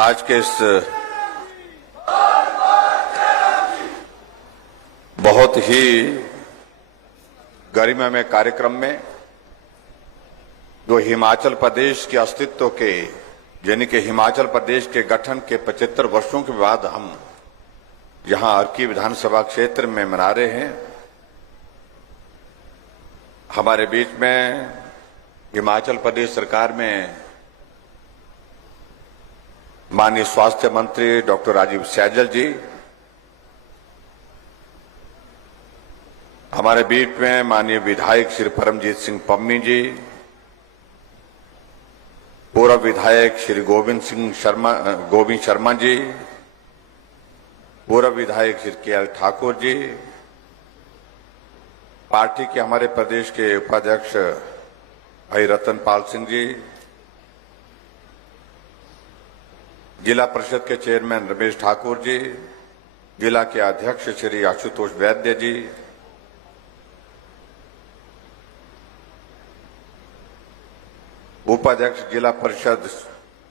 आज के इस बहुत ही गरिमामय कार्यक्रम में जो हिमाचल प्रदेश के अस्तित्व के यानी कि हिमाचल प्रदेश के गठन के 75 वर्षों के बाद हम यहां अर्की विधानसभा क्षेत्र में मना रहे हैं। हमारे बीच में हिमाचल प्रदेश सरकार में माननीय स्वास्थ्य मंत्री डॉक्टर राजीव सैजल जी, हमारे बीच में माननीय विधायक श्री परमजीत सिंह पम्मी जी, पूर्व विधायक श्री गोविंद शर्मा जी, पूर्व विधायक श्री के.एल. ठाकुर जी, पार्टी के हमारे प्रदेश के उपाध्यक्ष भाई रतनपाल सिंह जी, जिला परिषद के चेयरमैन रमेश ठाकुर जी, जिला के अध्यक्ष श्री आशुतोष वैद्य जी, उपाध्यक्ष जिला परिषद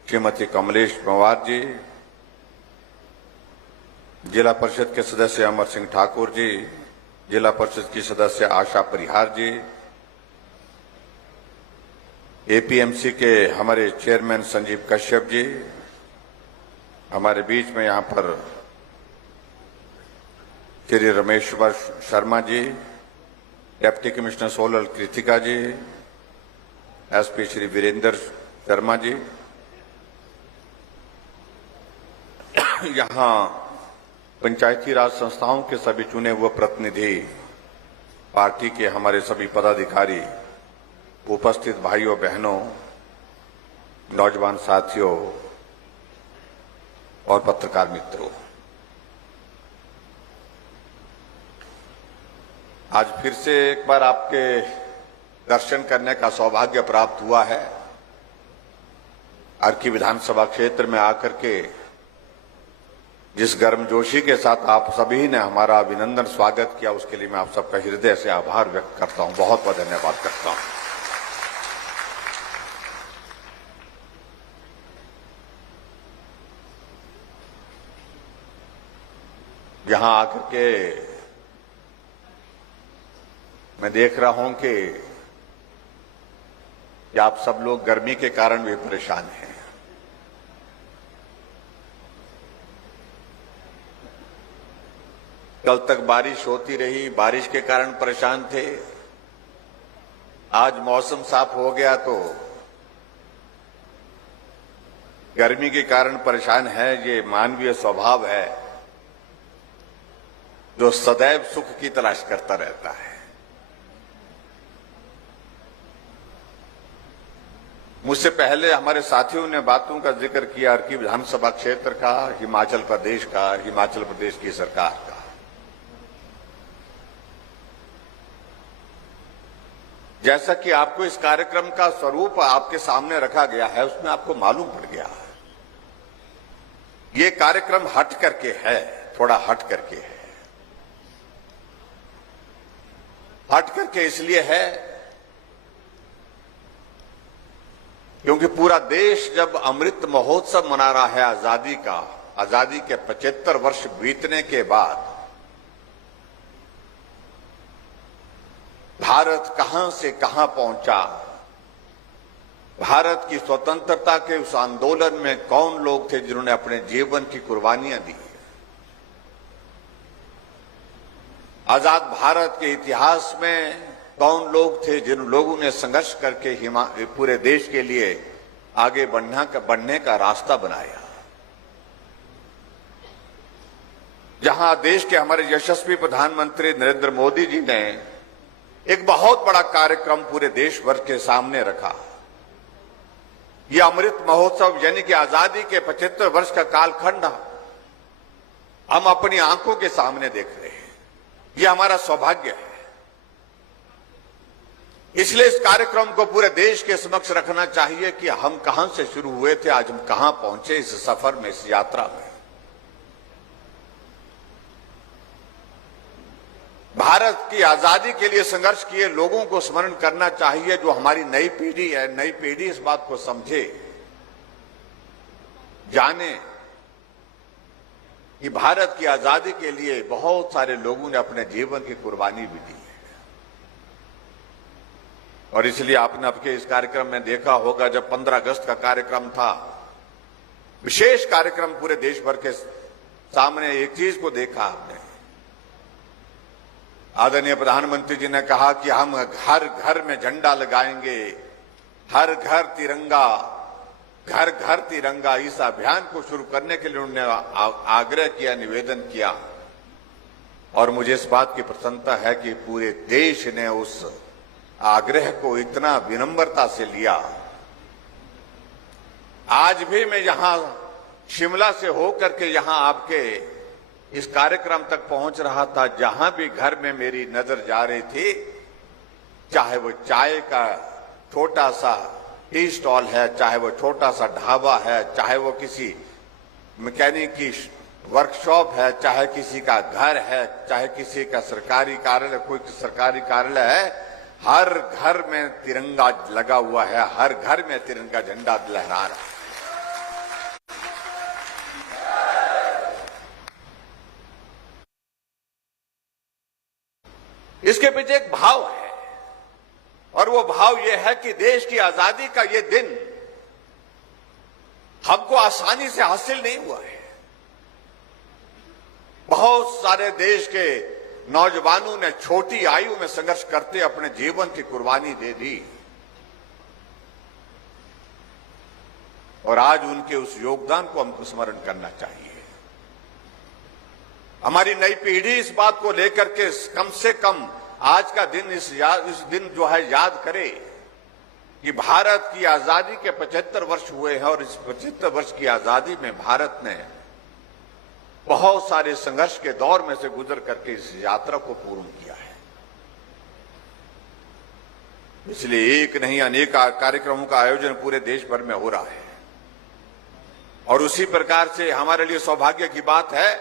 श्रीमती कमलेश पंवार जी, जिला परिषद के सदस्य अमर सिंह ठाकुर जी, जिला परिषद की सदस्य आशा परिहार जी, एपीएमसी के हमारे चेयरमैन संजीव कश्यप जी, हमारे बीच में यहां पर Shri Rameshwar Sharma ji, deputy commissioner solar Kritika जी, एसपी श्री वीरेंद्र शर्मा जी, यहां पंचायती राज संस्थाओं के सभी चुने हुए प्रतिनिधि, पार्टी के हमारे सभी पदाधिकारी, उपस्थित भाइयों बहनों, नौजवान साथियों और पत्रकार मित्रों, आज फिर से एक बार आपके दर्शन करने का सौभाग्य प्राप्त हुआ है। अर्की विधानसभा क्षेत्र में आकर के जिस गर्मजोशी के साथ आप सभी ने हमारा अभिनंदन स्वागत किया, उसके लिए मैं आप सबका हृदय से आभार व्यक्त करता हूं, बहुत बहुत धन्यवाद करता हूं। यहां आकर के मैं देख रहा हूं कि आप सब लोग गर्मी के कारण भी परेशान हैं। कल तक बारिश होती रही, बारिश के कारण परेशान थे। आज मौसम साफ हो गया तो गर्मी के कारण परेशान है। ये मानवीय स्वभाव है जो सदैव सुख की तलाश करता रहता है। मुझसे पहले हमारे साथियों ने बातों का जिक्र किया अर्की विधानसभा क्षेत्र का, हिमाचल प्रदेश का, हिमाचल प्रदेश की सरकार का। जैसा कि आपको इस कार्यक्रम का स्वरूप आपके सामने रखा गया है, उसमें आपको मालूम पड़ गया है ये कार्यक्रम हट करके है, थोड़ा हट करके है। हट करके इसलिए है क्योंकि पूरा देश जब अमृत महोत्सव मना रहा है आजादी का, आजादी के 75 वर्ष बीतने के बाद भारत कहां से कहां पहुंचा, भारत की स्वतंत्रता के उस आंदोलन में कौन लोग थे जिन्होंने अपने जीवन की कुर्बानियां दी, आजाद भारत के इतिहास में कौन लोग थे जिन लोगों ने संघर्ष करके पूरे देश के लिए आगे बढ़ने का रास्ता बनाया। जहां देश के हमारे यशस्वी प्रधानमंत्री नरेंद्र मोदी जी ने एक बहुत बड़ा कार्यक्रम पूरे देश भर के सामने रखा। यह अमृत महोत्सव यानी कि आजादी के 75 वर्ष का कालखंड हम अपनी आंखों के सामने देख रहे हैं। यह हमारा सौभाग्य है। इसलिए इस कार्यक्रम को पूरे देश के समक्ष रखना चाहिए कि हम कहां से शुरू हुए थे, आज हम कहां पहुंचे इस सफर में, इस यात्रा में। भारत की आजादी के लिए संघर्ष किए लोगों को स्मरण करना चाहिए। जो हमारी नई पीढ़ी है, नई पीढ़ी इस बात को समझे जाने कि भारत की आजादी के लिए बहुत सारे लोगों ने अपने जीवन की कुर्बानी भी दी है। और इसलिए आपने आपके इस कार्यक्रम में देखा होगा, जब 15 अगस्त का कार्यक्रम था, विशेष कार्यक्रम पूरे देश भर के सामने एक चीज को देखा आपने। आदरणीय प्रधानमंत्री जी ने कहा कि हम हर घर में झंडा लगाएंगे, हर घर तिरंगा, घर घर तिरंगा। इस अभियान को शुरू करने के लिए उन्होंने आग्रह किया, निवेदन किया। और मुझे इस बात की प्रसन्नता है कि पूरे देश ने उस आग्रह को इतना विनम्रता से लिया। आज भी मैं यहां शिमला से होकर के यहां आपके इस कार्यक्रम तक पहुंच रहा था, जहां भी घर में मेरी नजर जा रही थी, चाहे वो चाय का छोटा सा टी स्टॉल है, चाहे वो छोटा सा ढाबा है, चाहे वो किसी मैकेनिक की वर्कशॉप है, चाहे किसी का घर है, चाहे किसी का सरकारी कार्यालय, कोई सरकारी कार्यालय है, हर घर में तिरंगा लगा हुआ है, हर घर में तिरंगा झंडा लहरा रहा है। इसके पीछे एक भाव है, और वो भाव यह है कि देश की आजादी का ये दिन हमको आसानी से हासिल नहीं हुआ है। बहुत सारे देश के नौजवानों ने छोटी आयु में संघर्ष करते अपने जीवन की कुर्बानी दे दी, और आज उनके उस योगदान को हमको स्मरण करना चाहिए। हमारी नई पीढ़ी इस बात को लेकर के कम से कम आज का दिन इस दिन जो है याद करे कि भारत की आजादी के 75 वर्ष हुए हैं, और इस 75 वर्ष की आजादी में भारत ने बहुत सारे संघर्ष के दौर में से गुजर करके इस यात्रा को पूर्ण किया है। इसलिए एक नहीं अनेक कार्यक्रमों का आयोजन पूरे देश भर में हो रहा है, और उसी प्रकार से हमारे लिए सौभाग्य की बात है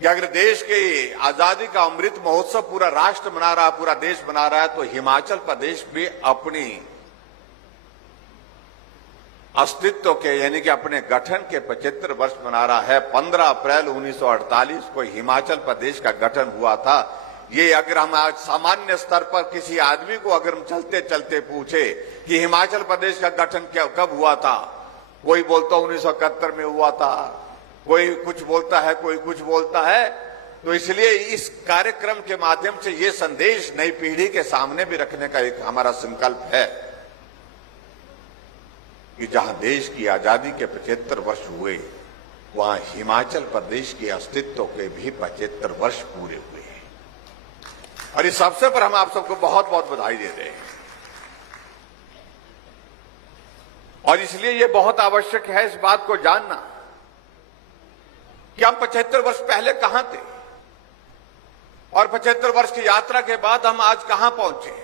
कि अगर देश के आजादी का अमृत महोत्सव पूरा राष्ट्र मना रहा है, पूरा देश मना रहा है, तो हिमाचल प्रदेश भी अपनी अस्तित्व के यानी कि अपने गठन के 75 वर्ष मना रहा है। 15 अप्रैल 1948 को हिमाचल प्रदेश का गठन हुआ था। ये अगर हम आज सामान्य स्तर पर किसी आदमी को अगर हम चलते चलते पूछे कि हिमाचल प्रदेश का गठन कब हुआ था, कोई बोलता 1971 में हुआ था, कोई कुछ बोलता है, कोई कुछ बोलता है। तो इसलिए इस कार्यक्रम के माध्यम से ये संदेश नई पीढ़ी के सामने भी रखने का एक हमारा संकल्प है कि जहां देश की आजादी के 75 वर्ष हुए, वहां हिमाचल प्रदेश के अस्तित्व के भी 75 वर्ष पूरे हुए हैं। और इस अवसर पर हम आप सबको बहुत बहुत बधाई दे रहे हैं। और इसलिए यह बहुत आवश्यक है इस बात को जानना कि हम 75 वर्ष पहले कहां थे, और 75 वर्ष की यात्रा के बाद हम आज कहां पहुंचे।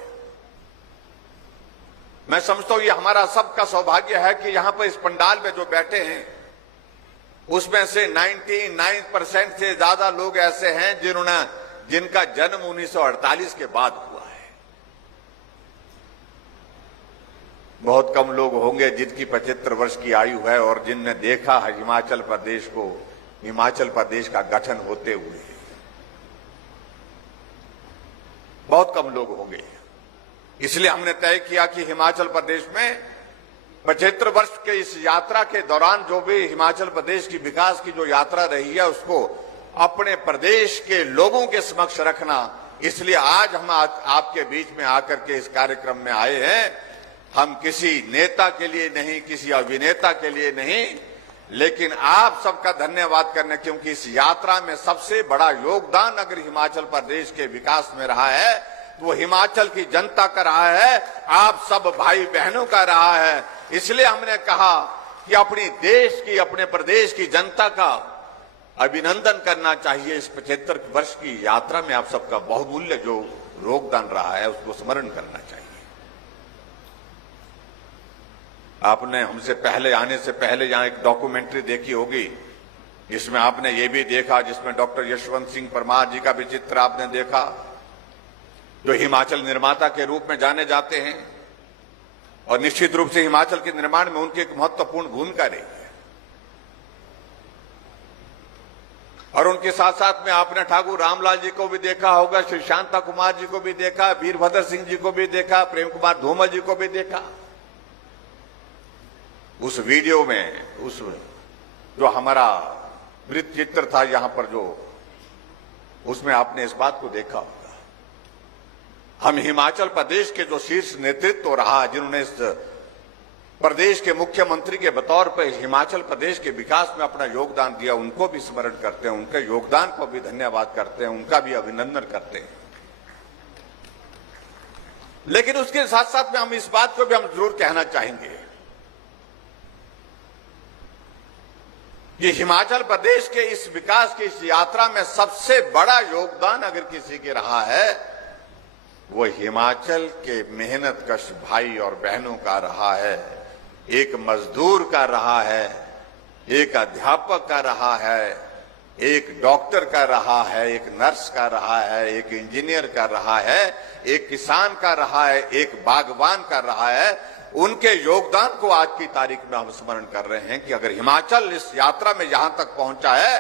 मैं समझता हूं ये हमारा सबका सौभाग्य है कि यहां पर इस पंडाल में जो बैठे हैं, उसमें से 99% से ज्यादा लोग ऐसे हैं जिनका जन्म 1948 के बाद हुआ है। बहुत कम लोग होंगे जिनकी 75 वर्ष की आयु है और जिनने देखा है हिमाचल प्रदेश को, हिमाचल प्रदेश का गठन होते हुए। बहुत कम लोग होंगे। इसलिए हमने तय किया कि हिमाचल प्रदेश में 75 वर्ष के इस यात्रा के दौरान जो भी हिमाचल प्रदेश की विकास की जो यात्रा रही है, उसको अपने प्रदेश के लोगों के समक्ष रखना। इसलिए आज हम आपके बीच में आकर के इस कार्यक्रम में आए हैं। हम किसी नेता के लिए नहीं, किसी अभिनेता के लिए नहीं, लेकिन आप सबका धन्यवाद करने, क्योंकि इस यात्रा में सबसे बड़ा योगदान अगर हिमाचल प्रदेश के विकास में रहा है तो वो हिमाचल की जनता का रहा है, आप सब भाई बहनों का रहा है। इसलिए हमने कहा कि अपने प्रदेश की जनता का अभिनंदन करना चाहिए। इस 75 वर्ष की यात्रा में आप सबका बहुमूल्य जो योगदान रहा है उसको स्मरण करना चाहिए। आपने हमसे पहले आने से पहले यहां एक डॉक्यूमेंट्री देखी होगी, जिसमें आपने ये भी देखा, जिसमें डॉक्टर यशवंत सिंह परमार जी का भी चित्र आपने देखा, जो हिमाचल निर्माता के रूप में जाने जाते हैं। और निश्चित रूप से हिमाचल के निर्माण में उनकी एक महत्वपूर्ण भूमिका रही है। और उनके साथ साथ में आपने ठाकुर रामलाल जी को भी देखा होगा, श्री शांता कुमार जी को भी देखा, वीरभद्र सिंह जी को भी देखा, प्रेम कुमार धूमल जी को भी देखा। उस वीडियो में उस जो हमारा वृत्त चित्र था यहां पर जो, उसमें आपने इस बात को देखा होगा। हम हिमाचल प्रदेश के जो शीर्ष नेतृत्व रहा, जिन्होंने इस प्रदेश के मुख्यमंत्री के बतौर पर हिमाचल प्रदेश के विकास में अपना योगदान दिया, उनको भी स्मरण करते हैं, उनके योगदान को भी धन्यवाद करते हैं, उनका भी अभिनंदन करते हैं। लेकिन उसके साथ साथ में हम इस बात को भी हम जरूर कहना चाहेंगे कि हिमाचल प्रदेश के इस विकास की इस यात्रा में सबसे बड़ा योगदान अगर किसी के रहा है, वो हिमाचल के मेहनतकश भाई और बहनों का रहा है। एक मजदूर का रहा है, एक अध्यापक का रहा है, एक डॉक्टर का रहा है, एक नर्स का रहा है, एक इंजीनियर का रहा है, एक किसान का रहा है, एक बागवान का रहा है। उनके योगदान को आज की तारीख में हम स्मरण कर रहे हैं कि अगर हिमाचल इस यात्रा में यहां तक पहुंचा है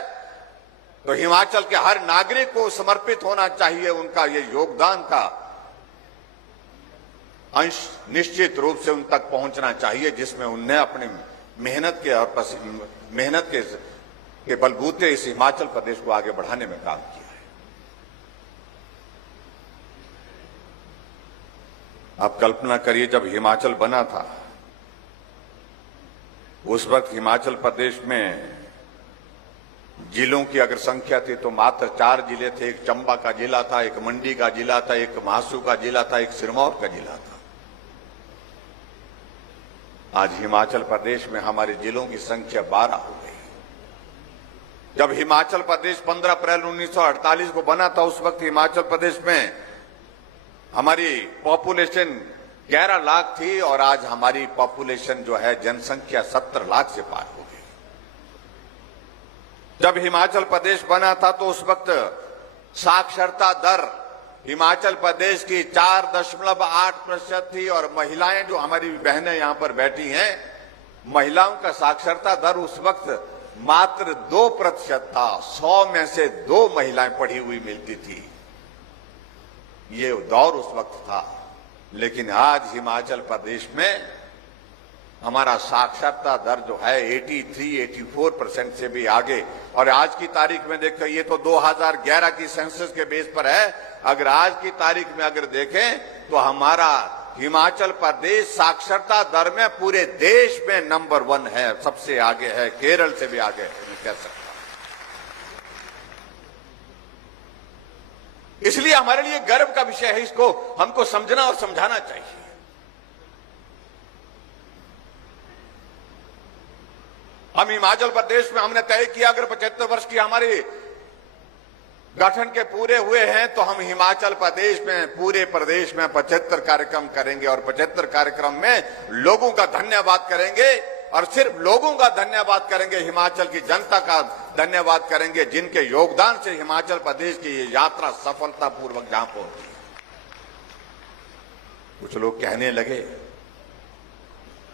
तो हिमाचल के हर नागरिक को समर्पित होना चाहिए। उनका ये योगदान का अंश निश्चित रूप से उन तक पहुंचना चाहिए, जिसमें उनने अपने मेहनत के और मेहनत के बलबूते इस हिमाचल प्रदेश को आगे बढ़ाने में काम किया है। आप कल्पना करिए, जब हिमाचल बना था उस वक्त हिमाचल प्रदेश में जिलों की अगर संख्या थी तो मात्र 4 जिले थे। एक चंबा का जिला था, एक मंडी का जिला था, एक महासू का जिला था, एक सिरमौर का जिला था। आज हिमाचल प्रदेश में हमारे जिलों की संख्या 12 हो गई। जब हिमाचल प्रदेश 15 अप्रैल 1948 को बना था, उस वक्त हिमाचल प्रदेश में हमारी पॉपुलेशन 11 लाख थी और आज हमारी पॉपुलेशन जो है जनसंख्या 70 लाख से पार हो गई। जब हिमाचल प्रदेश बना था तो उस वक्त साक्षरता दर हिमाचल प्रदेश की 4.8% थी और महिलाएं, जो हमारी बहनें यहां पर बैठी हैं, महिलाओं का साक्षरता दर उस वक्त मात्र 2% था। 100 में से 2 महिलाएं पढ़ी हुई मिलती थी। ये दौर उस वक्त था। लेकिन आज हिमाचल प्रदेश में हमारा साक्षरता दर जो है 83-84% से भी आगे। और आज की तारीख में देखो, ये तो 2011 की सेंसस के बेस पर है। अगर आज की तारीख में अगर देखें तो हमारा हिमाचल प्रदेश साक्षरता दर में पूरे देश में नंबर 1 है, सबसे आगे है, केरल से भी आगे है, कह सकता। इसलिए हमारे लिए गर्व का विषय है, इसको हमको समझना और समझाना चाहिए। हम हिमाचल प्रदेश में हमने तय किया अगर 75 वर्ष की हमारी गठन के पूरे हुए हैं तो हम हिमाचल प्रदेश में, पूरे प्रदेश में 75 कार्यक्रम करेंगे और 75 कार्यक्रम में लोगों का धन्यवाद करेंगे। और सिर्फ लोगों का धन्यवाद करेंगे, हिमाचल की जनता का धन्यवाद करेंगे, जिनके योगदान से हिमाचल प्रदेश की ये यात्रा सफलतापूर्वक जहां पहुंची। कुछ लोग कहने लगे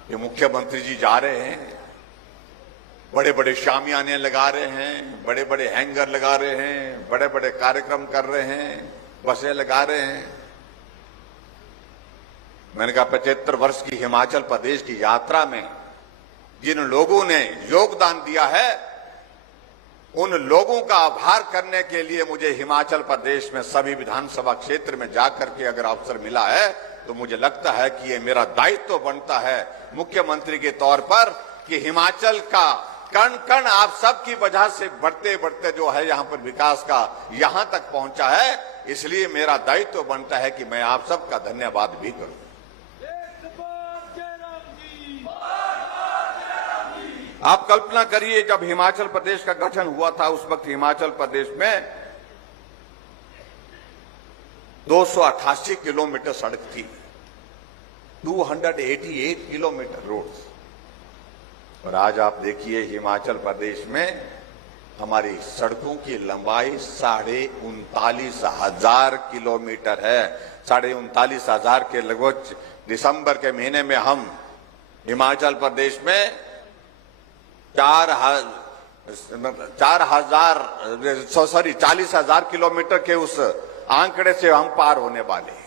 कि मुख्यमंत्री जी जा रहे हैं, बड़े बड़े शामियाने लगा रहे हैं, बड़े बड़े हैंगर लगा रहे हैं, बड़े बड़े कार्यक्रम कर रहे हैं, बसें लगा रहे हैं। मैंने कहा 75 वर्ष की हिमाचल प्रदेश की यात्रा में जिन लोगों ने योगदान दिया है, उन लोगों का आभार करने के लिए मुझे हिमाचल प्रदेश में सभी विधानसभा क्षेत्र में जाकर के अगर अवसर मिला है तो मुझे लगता है कि ये मेरा दायित्व बनता है मुख्यमंत्री के तौर पर कि हिमाचल का कण कण आप सबकी वजह से बढ़ते बढ़ते जो है यहां पर विकास का यहां तक पहुंचा है। इसलिए मेरा दायित्व बनता है कि मैं आप सबका धन्यवाद भी करूं। आप कल्पना करिए, जब हिमाचल प्रदेश का गठन हुआ था उस वक्त हिमाचल प्रदेश में 288 किलोमीटर सड़क थी, 288 किलोमीटर रोड। और आज आप देखिए हिमाचल प्रदेश में हमारी सड़कों की लंबाई 39,500 किलोमीटर है। 39,500 के लगभग दिसंबर के महीने में हम हिमाचल प्रदेश में 40,000 किलोमीटर के उस आंकड़े से हम पार होने वाले हैं।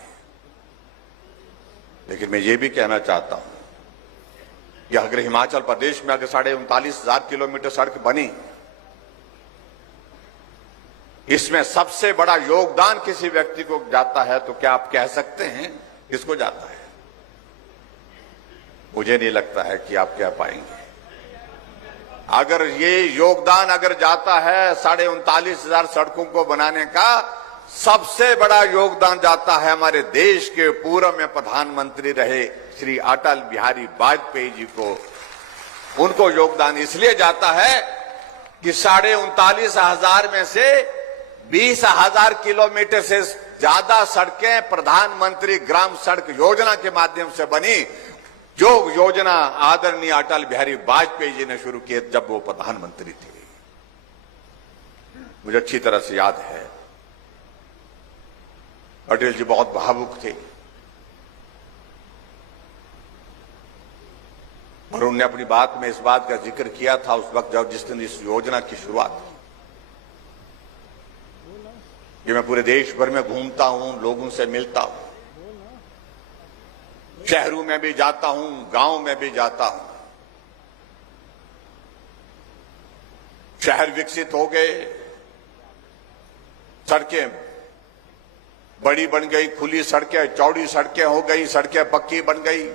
लेकिन मैं ये भी कहना चाहता हूं कि अगर हिमाचल प्रदेश में अगर 39,500 किलोमीटर सड़क बनी, इसमें सबसे बड़ा योगदान किसी व्यक्ति को जाता है तो क्या आप कह सकते हैं किसको जाता है? मुझे नहीं लगता है कि आप कह पाएंगे। अगर ये योगदान अगर जाता है 39,500 सड़कों को बनाने का, सबसे बड़ा योगदान जाता है हमारे देश के पूर्व में प्रधानमंत्री रहे श्री अटल बिहारी वाजपेयी जी को। उनको योगदान इसलिए जाता है कि 39,500 में से 20,000 किलोमीटर से ज्यादा सड़कें प्रधानमंत्री ग्राम सड़क योजना के माध्यम से बनी, जो योजना आदरणीय अटल बिहारी वाजपेयी जी ने शुरू की जब वो प्रधानमंत्री थे। मुझे अच्छी तरह से याद है, अटल जी बहुत भावुक थे और उन्होंने अपनी बात में इस बात का जिक्र किया था उस वक्त जब जिस दिन इस योजना की शुरुआत की कि मैं पूरे देश भर में घूमता हूं, लोगों से मिलता हूं, शहरों में भी जाता हूं, गांव में भी जाता हूं। शहर विकसित हो गए, सड़कें बड़ी बन गई, खुली सड़कें, चौड़ी सड़कें हो गई, सड़कें पक्की बन गई।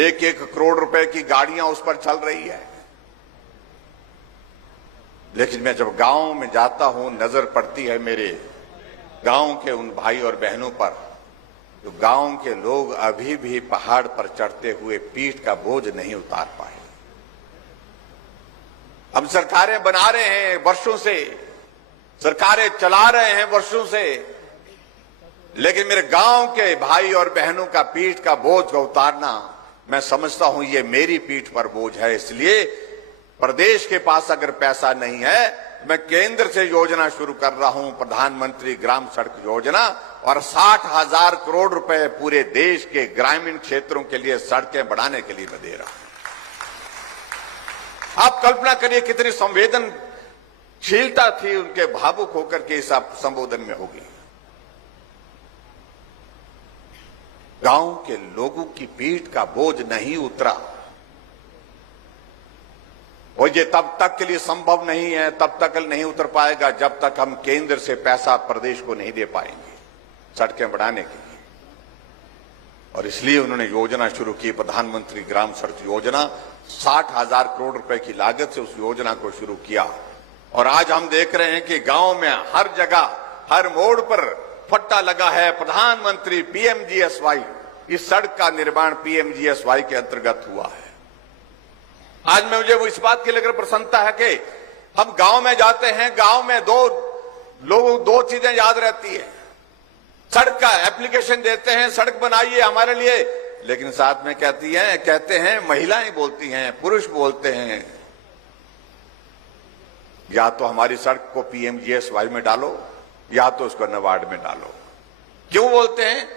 1-1 करोड़ रुपए की गाड़ियां उस पर चल रही है। लेकिन मैं जब गांव में जाता हूं, नजर पड़ती है मेरे गांव के उन भाई और बहनों पर, तो गांव के लोग अभी भी पहाड़ पर चढ़ते हुए पीठ का बोझ नहीं उतार पाए। हम सरकारें बना रहे हैं वर्षों से, सरकारें चला रहे हैं वर्षों से, लेकिन मेरे गांव के भाई और बहनों का पीठ का बोझ को उतारना, मैं समझता हूं ये मेरी पीठ पर बोझ है। इसलिए प्रदेश के पास अगर पैसा नहीं है, मैं केंद्र से योजना शुरू कर रहा हूं, प्रधानमंत्री ग्राम सड़क योजना, और 60,000 करोड़ रुपए पूरे देश के ग्रामीण क्षेत्रों के लिए सड़कें बढ़ाने के लिए मैं दे रहा हूं। आप कल्पना करिए कितनी संवेदनशीलता थी उनके, भावुक होकर के इस संबोधन में होगी। गांव के लोगों की पीठ का बोझ नहीं उतरा, और ये तब तक के लिए संभव नहीं है, तब तक नहीं उतर पाएगा जब तक हम केंद्र से पैसा प्रदेश को नहीं दे पाएंगे सड़कें बढ़ाने के लिए। और इसलिए उन्होंने योजना शुरू की, प्रधानमंत्री ग्राम सड़क योजना। 60,000 करोड़ रुपए की लागत से उस योजना को शुरू किया, और आज हम देख रहे हैं कि गांव में हर जगह, हर मोड़ पर फट्टा लगा है, प्रधानमंत्री PMGSY। इस सड़क का निर्माण PMGSY के अंतर्गत हुआ है। आज मैं मुझे वो इस बात की लेकर प्रसन्नता है कि हम गांव में जाते हैं, गांव में दो चीजें याद रहती है। सड़क का एप्लीकेशन देते हैं, सड़क बनाइए हमारे लिए, लेकिन साथ में कहते हैं महिलाएं बोलती हैं, पुरुष बोलते हैं, या तो हमारी सड़क को PMGSY में डालो या तो उसको नाबार्ड में डालो। क्यों बोलते हैं?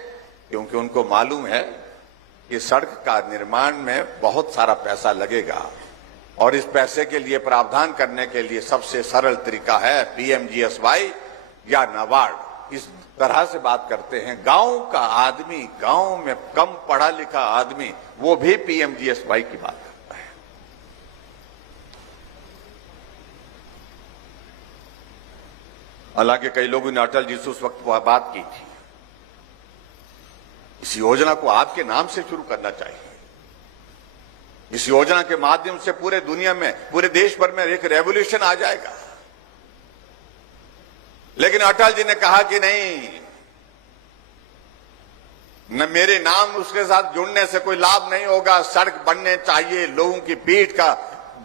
क्योंकि उनको मालूम है कि सड़क का निर्माण में बहुत सारा पैसा लगेगा, और इस पैसे के लिए प्रावधान करने के लिए सबसे सरल तरीका है PMGSY या नाबार्ड। इस तरह से बात करते हैं। गांव का आदमी, गांव में कम पढ़ा लिखा आदमी, वो भी PMGSY की बात करता है। हालांकि कई लोगों ने अटल जी से उस वक्त वह बात की थी, इस योजना को आपके नाम से शुरू करना चाहिए। इस योजना के माध्यम से पूरे दुनिया में, पूरे देश भर में एक रेवोल्यूशन आ जाएगा। लेकिन अटल जी ने कहा कि नहीं, न मेरे नाम उसके साथ जुड़ने से कोई लाभ नहीं होगा, सड़क बनने चाहिए, लोगों की पीठ का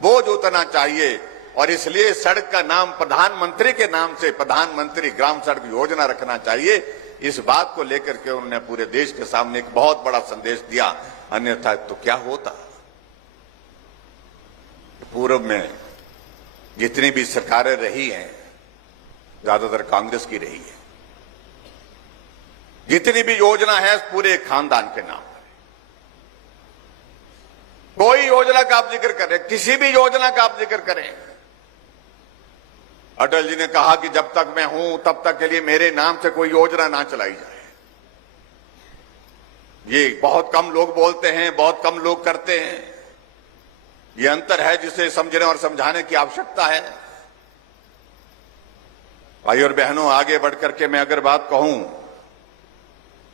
बोझ उतरना चाहिए, और इसलिए सड़क का नाम प्रधानमंत्री के नाम से प्रधानमंत्री ग्राम सड़क योजना रखना चाहिए। इस बात को लेकर के उन्होंने पूरे देश के सामने एक बहुत बड़ा संदेश दिया। अन्यथा तो क्या होता, पूर्व में जितनी भी सरकारें रही हैं, ज्यादातर कांग्रेस की रही है। जितनी भी योजना है पूरे खानदान के नाम पर। कोई योजना योजना का आप जिक्र करें, किसी भी योजना का आप जिक्र करें, अटल जी ने कहा कि जब तक मैं हूं तब तक के लिए मेरे नाम से कोई योजना ना चलाई जाए। ये बहुत कम लोग बोलते हैं, बहुत कम लोग करते हैं। ये अंतर है जिसे समझने और समझाने की आवश्यकता है। भाई और बहनों, आगे बढ़कर के मैं अगर बात कहूं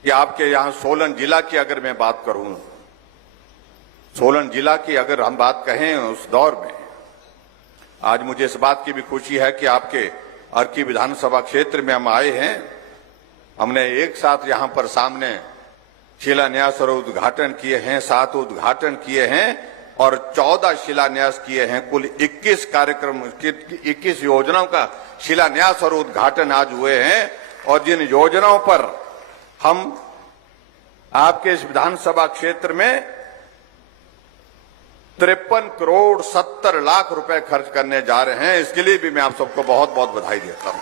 कि आपके यहां सोलन जिला की अगर मैं बात करूं, सोलन जिला की अगर हम बात कहें उस दौर में, आज मुझे इस बात की भी खुशी है कि आपके अर्की विधानसभा क्षेत्र में हम आए हैं। हमने एक साथ यहां पर सामने शिलान्यास और उद्घाटन किए हैं, 7 उद्घाटन किए हैं और 14 शिलान्यास किए हैं। कुल 21 कार्यक्रम, 21 योजनाओं का शिलान्यास और उद्घाटन आज हुए हैं। और जिन योजनाओं पर हम आपके इस विधानसभा क्षेत्र में 53 करोड़ 70 लाख रुपए खर्च करने जा रहे हैं, इसके लिए भी मैं आप सबको बहुत बहुत बधाई देता हूं।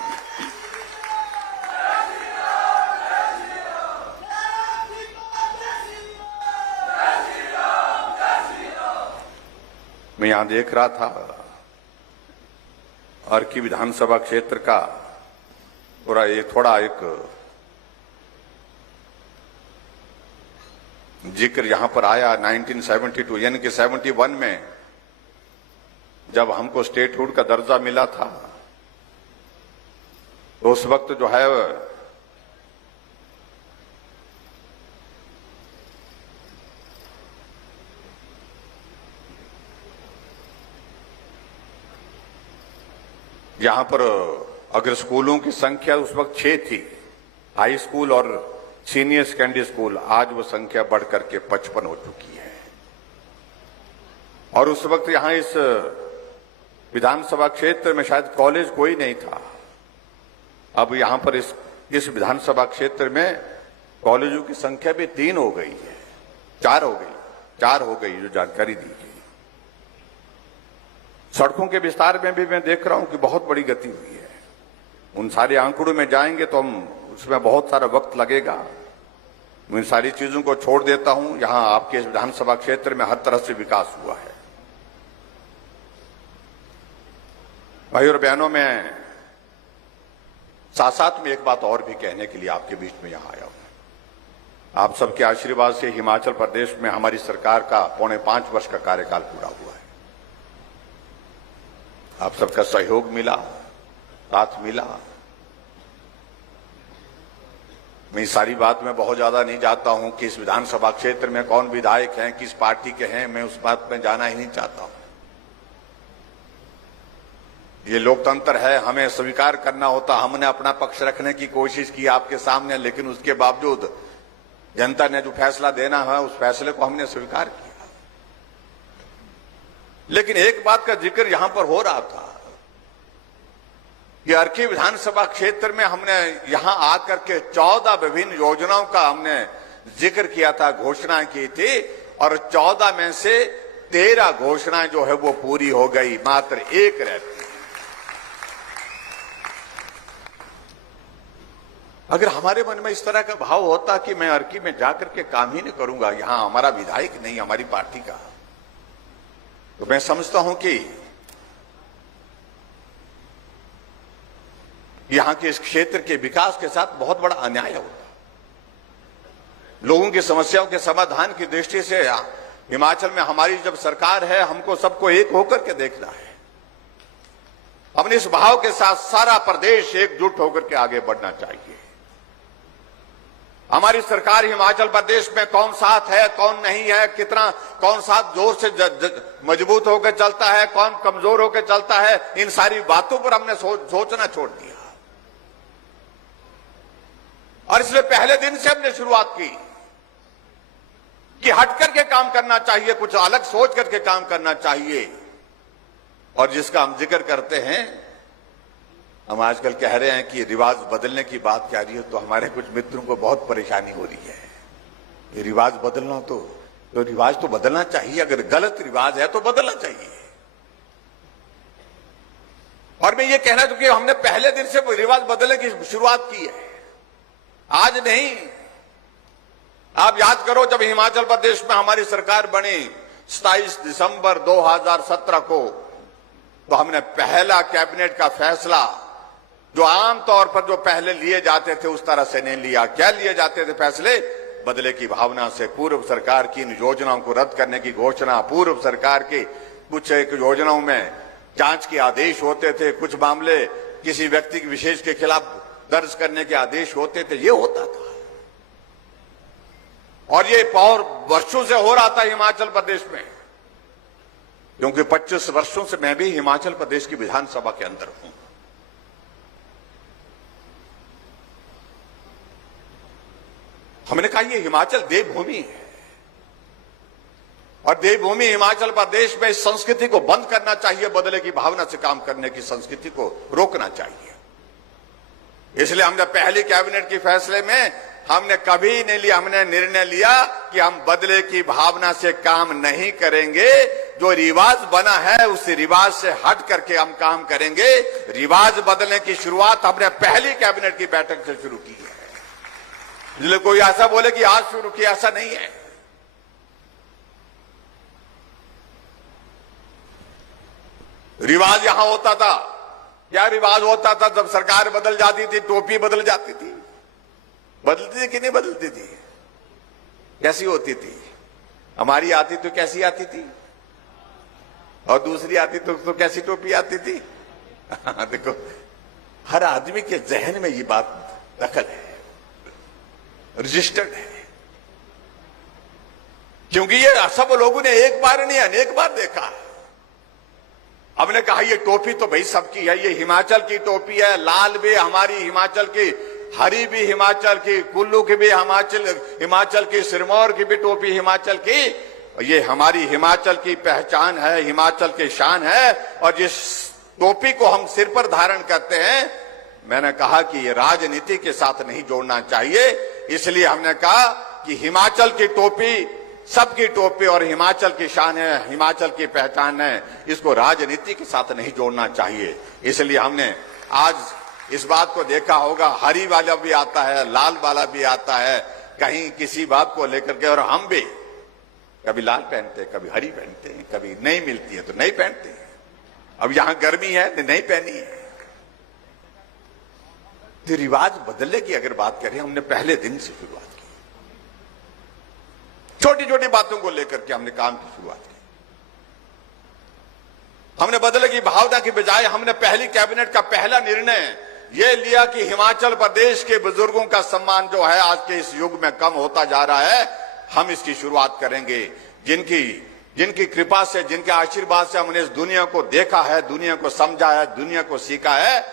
मैं यहां देख रहा था अर्की विधानसभा क्षेत्र का पूरा थोड़ा एक जिक्र यहां पर आया 1972 यानी कि 71 में जब हमको स्टेटहुड का दर्जा मिला था, तो उस वक्त जो है यहां पर अगर स्कूलों की संख्या उस वक्त 6 थी, हाई स्कूल और सीनियर सेकेंडरी स्कूल, आज वो संख्या बढ़कर के 55 हो चुकी है। और उस वक्त यहां इस विधानसभा क्षेत्र में शायद कॉलेज कोई नहीं था। अब यहां पर इस विधानसभा क्षेत्र में कॉलेजों की संख्या भी 3 हो गई है, 4 हो गई जो जानकारी दी गई। सड़कों के विस्तार में भी मैं देख रहा हूं कि बहुत बड़ी गति हुई है। उन सारे आंकड़ों में जाएंगे तो हम उसमें बहुत सारा वक्त लगेगा। मैं इन सारी चीजों को छोड़ देता हूं। यहां आपके इस विधानसभा क्षेत्र में हर तरह से विकास हुआ है। भाई और बहनों, मैं साथ साथ में एक बात और भी कहने के लिए आपके बीच में यहां आया हूं। आप सबके आशीर्वाद से हिमाचल प्रदेश में हमारी सरकार का 5.25 वर्ष का कार्यकाल पूरा हुआ है। आप सबका सहयोग मिला, साथ मिला। मैं इस सारी बात में बहुत ज्यादा नहीं जाता हूं कि इस विधानसभा क्षेत्र में कौन विधायक हैं, किस पार्टी के हैं, मैं उस बात में जाना ही नहीं चाहता हूं। ये लोकतंत्र है, हमें स्वीकार करना होता। हमने अपना पक्ष रखने की कोशिश की आपके सामने, लेकिन उसके बावजूद जनता ने जो फैसला देना है उस फैसले को हमने स्वीकार किया। लेकिन एक बात का जिक्र यहां पर हो रहा था कि अर्की विधानसभा क्षेत्र में हमने यहां आकर के 14 विभिन्न योजनाओं का हमने जिक्र किया था, घोषणाएं की थी, और 14 में से 13 घोषणाएं जो है वो पूरी हो गई, मात्र 1 रहती। अगर हमारे मन में इस तरह का भाव होता कि मैं अर्की में जाकर के काम ही नहीं करूंगा, यहां हमारा विधायक नहीं, हमारी पार्टी का, तो मैं समझता हूं कि यहां के इस क्षेत्र के विकास के साथ बहुत बड़ा अन्याय होता। लोगों की समस्याओं के समाधान की दृष्टि से हिमाचल में हमारी जब सरकार है, हमको सबको एक होकर के देखना है। अपने इस भाव के साथ सारा प्रदेश एकजुट होकर के आगे बढ़ना चाहिए। हमारी सरकार हिमाचल प्रदेश में कौन साथ है, कौन नहीं है, कितना कौन साथ जोर से मजबूत होकर चलता है, कौन कमजोर होकर चलता है, इन सारी बातों पर हमने सोचना छोड़ दिया। और इसलिए पहले दिन से हमने शुरुआत की कि हट करके काम करना चाहिए, कुछ अलग सोच करके काम करना चाहिए। और जिसका हम जिक्र करते हैं, हम आजकल कह रहे हैं कि रिवाज बदलने की बात कह रही है, तो हमारे कुछ मित्रों को बहुत परेशानी हो रही है। ये रिवाज बदलना तो रिवाज तो बदलना चाहिए, अगर गलत रिवाज है तो बदलना चाहिए। और मैं ये कहना चाहूं कि हमने पहले दिन से रिवाज बदलने की शुरुआत की है, आज नहीं। आप याद करो, जब हिमाचल प्रदेश में हमारी सरकार बनी 27 दिसंबर 2017 को तो हमने पहला कैबिनेट का फैसला जो आमतौर पर जो पहले लिए जाते थे उस तरह से नहीं लिया। क्या लिए जाते थे फैसले? बदले की भावना से पूर्व सरकार की इन योजनाओं को रद्द करने की घोषणा, पूर्व सरकार की कुछ एक योजनाओं में जांच के आदेश होते थे, कुछ मामले किसी व्यक्ति के विशेष के खिलाफ दर्ज करने के आदेश होते थे, ये होता था। और ये और वर्षों से हो रहा था हिमाचल प्रदेश में, क्योंकि 25 वर्षों से मैं भी हिमाचल प्रदेश की विधानसभा के अंदर हूं। हमने कहा ये हिमाचल देवभूमि है और देवभूमि हिमाचल प्रदेश में इस संस्कृति को बंद करना चाहिए, बदले की भावना से काम करने की संस्कृति को रोकना चाहिए। इसलिए हमने पहली कैबिनेट के फैसले में हमने कभी नहीं लिया, हमने निर्णय लिया कि हम बदले की भावना से काम नहीं करेंगे। जो रिवाज बना है उस रिवाज से हट करके हम काम करेंगे। रिवाज बदलने की शुरुआत हमने पहली कैबिनेट की बैठक से शुरू की है। इसलिए कोई ऐसा बोले कि आज शुरू किया, ऐसा नहीं है। रिवाज यहां होता था, क्या रिवाज होता था? जब सरकार बदल जाती थी, टोपी बदल जाती थी। बदलती थी कि नहीं बदलती थी? कैसी होती थी? हमारी आती तो कैसी आती थी, और दूसरी आती तो कैसी टोपी आती थी? देखो, हर आदमी के जहन में ये बात दखल है, रजिस्टर्ड है, क्योंकि ये सब लोगों ने एक बार नहीं अनेक बार देखा है। हमने कहा ये टोपी तो भाई सबकी है, ये हिमाचल की टोपी है, लाल भी हमारी हिमाचल की, हरी भी हिमाचल की, कुल्लू की भी हिमाचल की, सिरमौर की भी टोपी हिमाचल की। ये हमारी हिमाचल की पहचान है, हिमाचल की शान है। और जिस टोपी को हम सिर पर धारण करते हैं, मैंने कहा कि ये राजनीति के साथ नहीं जोड़ना चाहिए। इसलिए हमने कहा कि हिमाचल की टोपी सबकी टोपी और हिमाचल की शान है, हिमाचल की पहचान है, इसको राजनीति के साथ नहीं जोड़ना चाहिए। इसलिए हमने आज इस बात को देखा होगा, हरी वाला भी आता है, लाल वाला भी आता है, कहीं किसी बात को लेकर के। और हम भी कभी लाल पहनते हैं, कभी हरी पहनते हैं, कभी नहीं मिलती है तो नहीं पहनते हैं। अब यहां गर्मी है तो नहीं पहनी है। तो रिवाज बदलने की अगर बात करें, हमने पहले दिन से शुरुआत की, छोटी छोटी बातों को लेकर के हमने काम की शुरुआत की। हमने बदले की भावना की बजाय हमने पहली कैबिनेट का पहला निर्णय यह लिया कि हिमाचल प्रदेश के बुजुर्गों का सम्मान जो है आज के इस युग में कम होता जा रहा है, हम इसकी शुरुआत करेंगे। जिनकी कृपा से, जिनके आशीर्वाद से हमने इस दुनिया को देखा है, दुनिया को समझा है, दुनिया को सीखा है,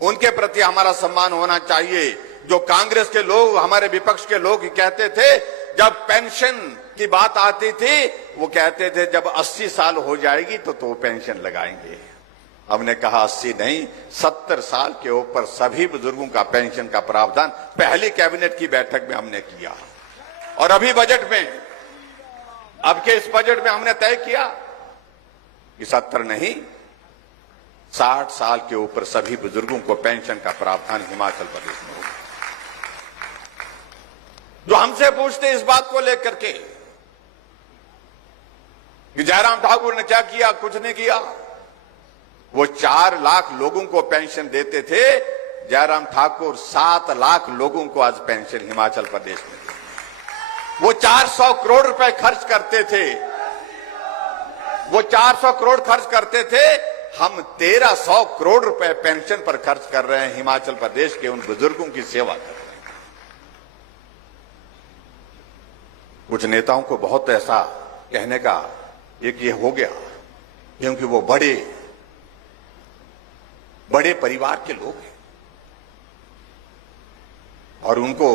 उनके प्रति हमारा सम्मान होना चाहिए। जो कांग्रेस के लोग, हमारे विपक्ष के लोग कहते थे, जब पेंशन की बात आती थी, वो कहते थे जब 80 साल हो जाएगी तो पेंशन लगाएंगे। हमने कहा 80 नहीं, 70 साल के ऊपर सभी बुजुर्गों का पेंशन का प्रावधान पहली कैबिनेट की बैठक में हमने किया। और अभी बजट में, अब के इस बजट में हमने तय किया कि 70 नहीं, 60 साल के ऊपर सभी बुजुर्गों को पेंशन का प्रावधान हिमाचल प्रदेश में होगा। जो हमसे पूछते इस बात को लेकर के कि जयराम ठाकुर ने क्या किया, कुछ नहीं किया। वो 4 लाख लोगों को पेंशन देते थे, जयराम ठाकुर 7 लाख लोगों को आज पेंशन हिमाचल प्रदेश में देते। वो 400 करोड़ रुपए खर्च करते थे, वो 400 करोड़ खर्च करते थे, हम 1300 करोड़ रुपए पेंशन पर खर्च कर रहे हैं, हिमाचल प्रदेश के उन बुजुर्गों की सेवा कर रहे हैं। कुछ नेताओं को बहुत ऐसा कहने का एक ये हो गया, क्योंकि वो बड़े परिवार के लोग हैं और उनको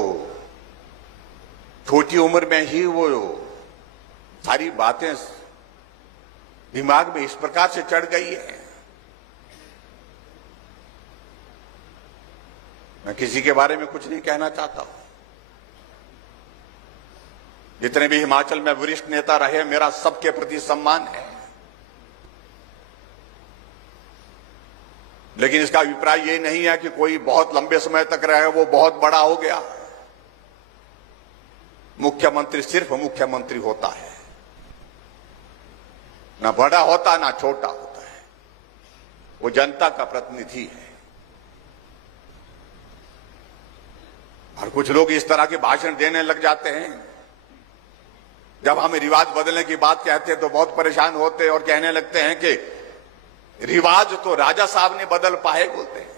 छोटी उम्र में ही वो सारी बातें दिमाग में इस प्रकार से चढ़ गई है। मैं किसी के बारे में कुछ नहीं कहना चाहता हूं। जितने भी हिमाचल में वरिष्ठ नेता रहे, मेरा सबके प्रति सम्मान है, लेकिन इसका अभिप्राय ये नहीं है कि कोई बहुत लंबे समय तक रहे वो बहुत बड़ा हो गया। मुख्यमंत्री सिर्फ मुख्यमंत्री होता है, ना बड़ा होता ना छोटा होता है, वो जनता का प्रतिनिधि है। और कुछ लोग इस तरह के भाषण देने लग जाते हैं, जब हम रिवाज बदलने की बात कहते हैं तो बहुत परेशान होते और कहने लगते हैं कि रिवाज तो राजा साहब ने बदल पाए, बोलते हैं।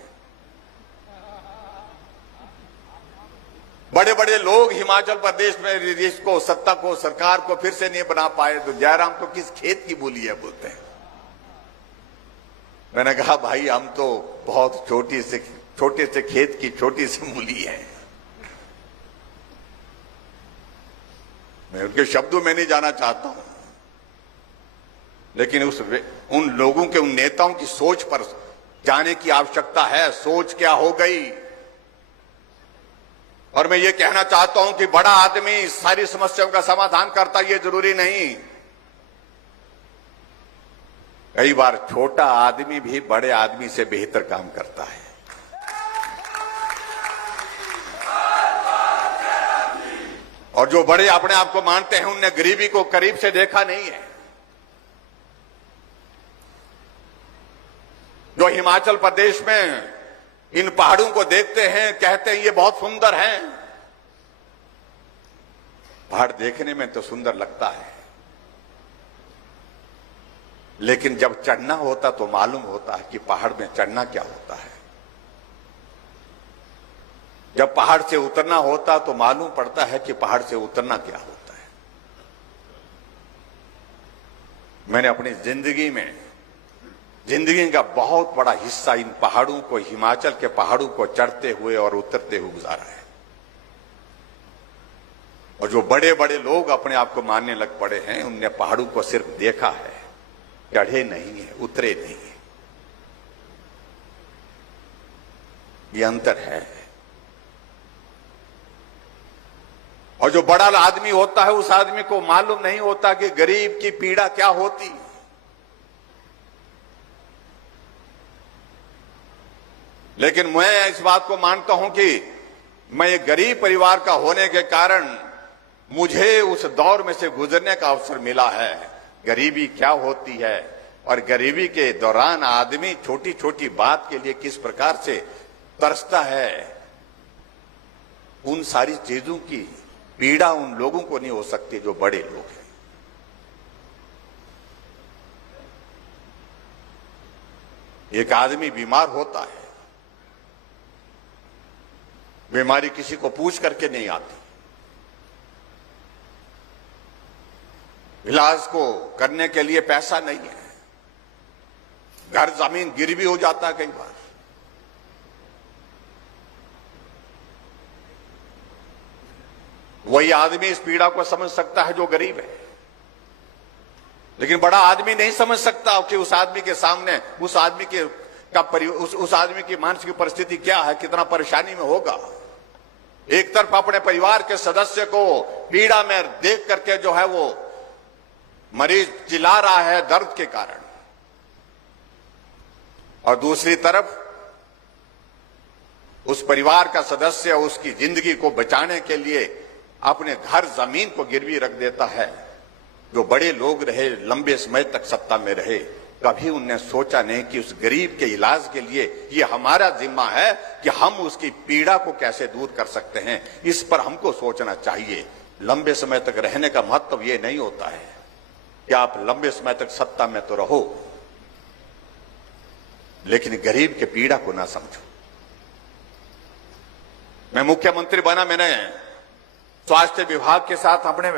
बड़े बड़े लोग हिमाचल प्रदेश में इसको, सत्ता को, सरकार को फिर से नहीं बना पाए, तो जयराम तो किस खेत की बोली है, बोलते हैं। मैंने कहा भाई हम तो बहुत छोटे से खेत की छोटी सी मूली है। मैं उनके शब्दों में नहीं जाना चाहता हूं, लेकिन उन लोगों के, उन नेताओं की सोच पर जाने की आवश्यकता है। सोच क्या हो गई? और मैं ये कहना चाहता हूं कि बड़ा आदमी सारी समस्याओं का समाधान करता, ये जरूरी नहीं। कई बार छोटा आदमी भी बड़े आदमी से बेहतर काम करता है। और जो बड़े अपने आप को मानते हैं, उनने गरीबी को करीब से देखा नहीं है। जो हिमाचल प्रदेश में इन पहाड़ों को देखते हैं, कहते हैं ये बहुत सुंदर हैं। पहाड़ देखने में तो सुंदर लगता है, लेकिन जब चढ़ना होता तो मालूम होता है कि पहाड़ में चढ़ना क्या होता है। जब पहाड़ से उतरना होता तो मालूम पड़ता है कि पहाड़ से उतरना क्या होता है। मैंने अपनी जिंदगी का बहुत बड़ा हिस्सा इन पहाड़ों को, हिमाचल के पहाड़ों को चढ़ते हुए और उतरते हुए गुजारा है। और जो बड़े बड़े लोग अपने आप को मानने लग पड़े हैं, उनने पहाड़ों को सिर्फ देखा है, चढ़े नहीं है, उतरे नहीं है। ये अंतर है। और जो बड़ा आदमी होता है, उस आदमी को मालूम नहीं होता कि गरीब की पीड़ा क्या होती। लेकिन मैं इस बात को मानता हूं कि मैं एक गरीब परिवार का होने के कारण मुझे उस दौर में से गुजरने का अवसर मिला है। गरीबी क्या होती है और गरीबी के दौरान आदमी छोटी छोटी बात के लिए किस प्रकार से तरसता है, उन सारी चीजों की पीड़ा उन लोगों को नहीं हो सकती जो बड़े लोग हैं। एक आदमी बीमार होता है, बीमारी किसी को पूछ करके नहीं आती। इलाज को करने के लिए पैसा नहीं है, घर जमीन गिरवी हो जाता है कई बार। वही आदमी इस पीड़ा को समझ सकता है जो गरीब है, लेकिन बड़ा आदमी नहीं समझ सकता कि उस आदमी के सामने उस आदमी की मानसिक परिस्थिति क्या है, कितना परेशानी में होगा। एक तरफ अपने परिवार के सदस्य को पीड़ा में देख करके जो है वो मरीज चिल्ला रहा है दर्द के कारण, और दूसरी तरफ उस परिवार का सदस्य उसकी जिंदगी को बचाने के लिए अपने घर जमीन को गिरवी रख देता है। जो बड़े लोग रहे, लंबे समय तक सत्ता में रहे, कभी उनने सोचा नहीं कि उस गरीब के इलाज के लिए ये हमारा जिम्मा है कि हम उसकी पीड़ा को कैसे दूर कर सकते हैं। इस पर हमको सोचना चाहिए। लंबे समय तक रहने का महत्व ये नहीं होता है कि आप लंबे समय तक सत्ता में तो रहो, लेकिन गरीब के पीड़ा को ना समझो। मैं मुख्यमंत्री बना, मैंने स्वास्थ्य विभाग के साथ, अपने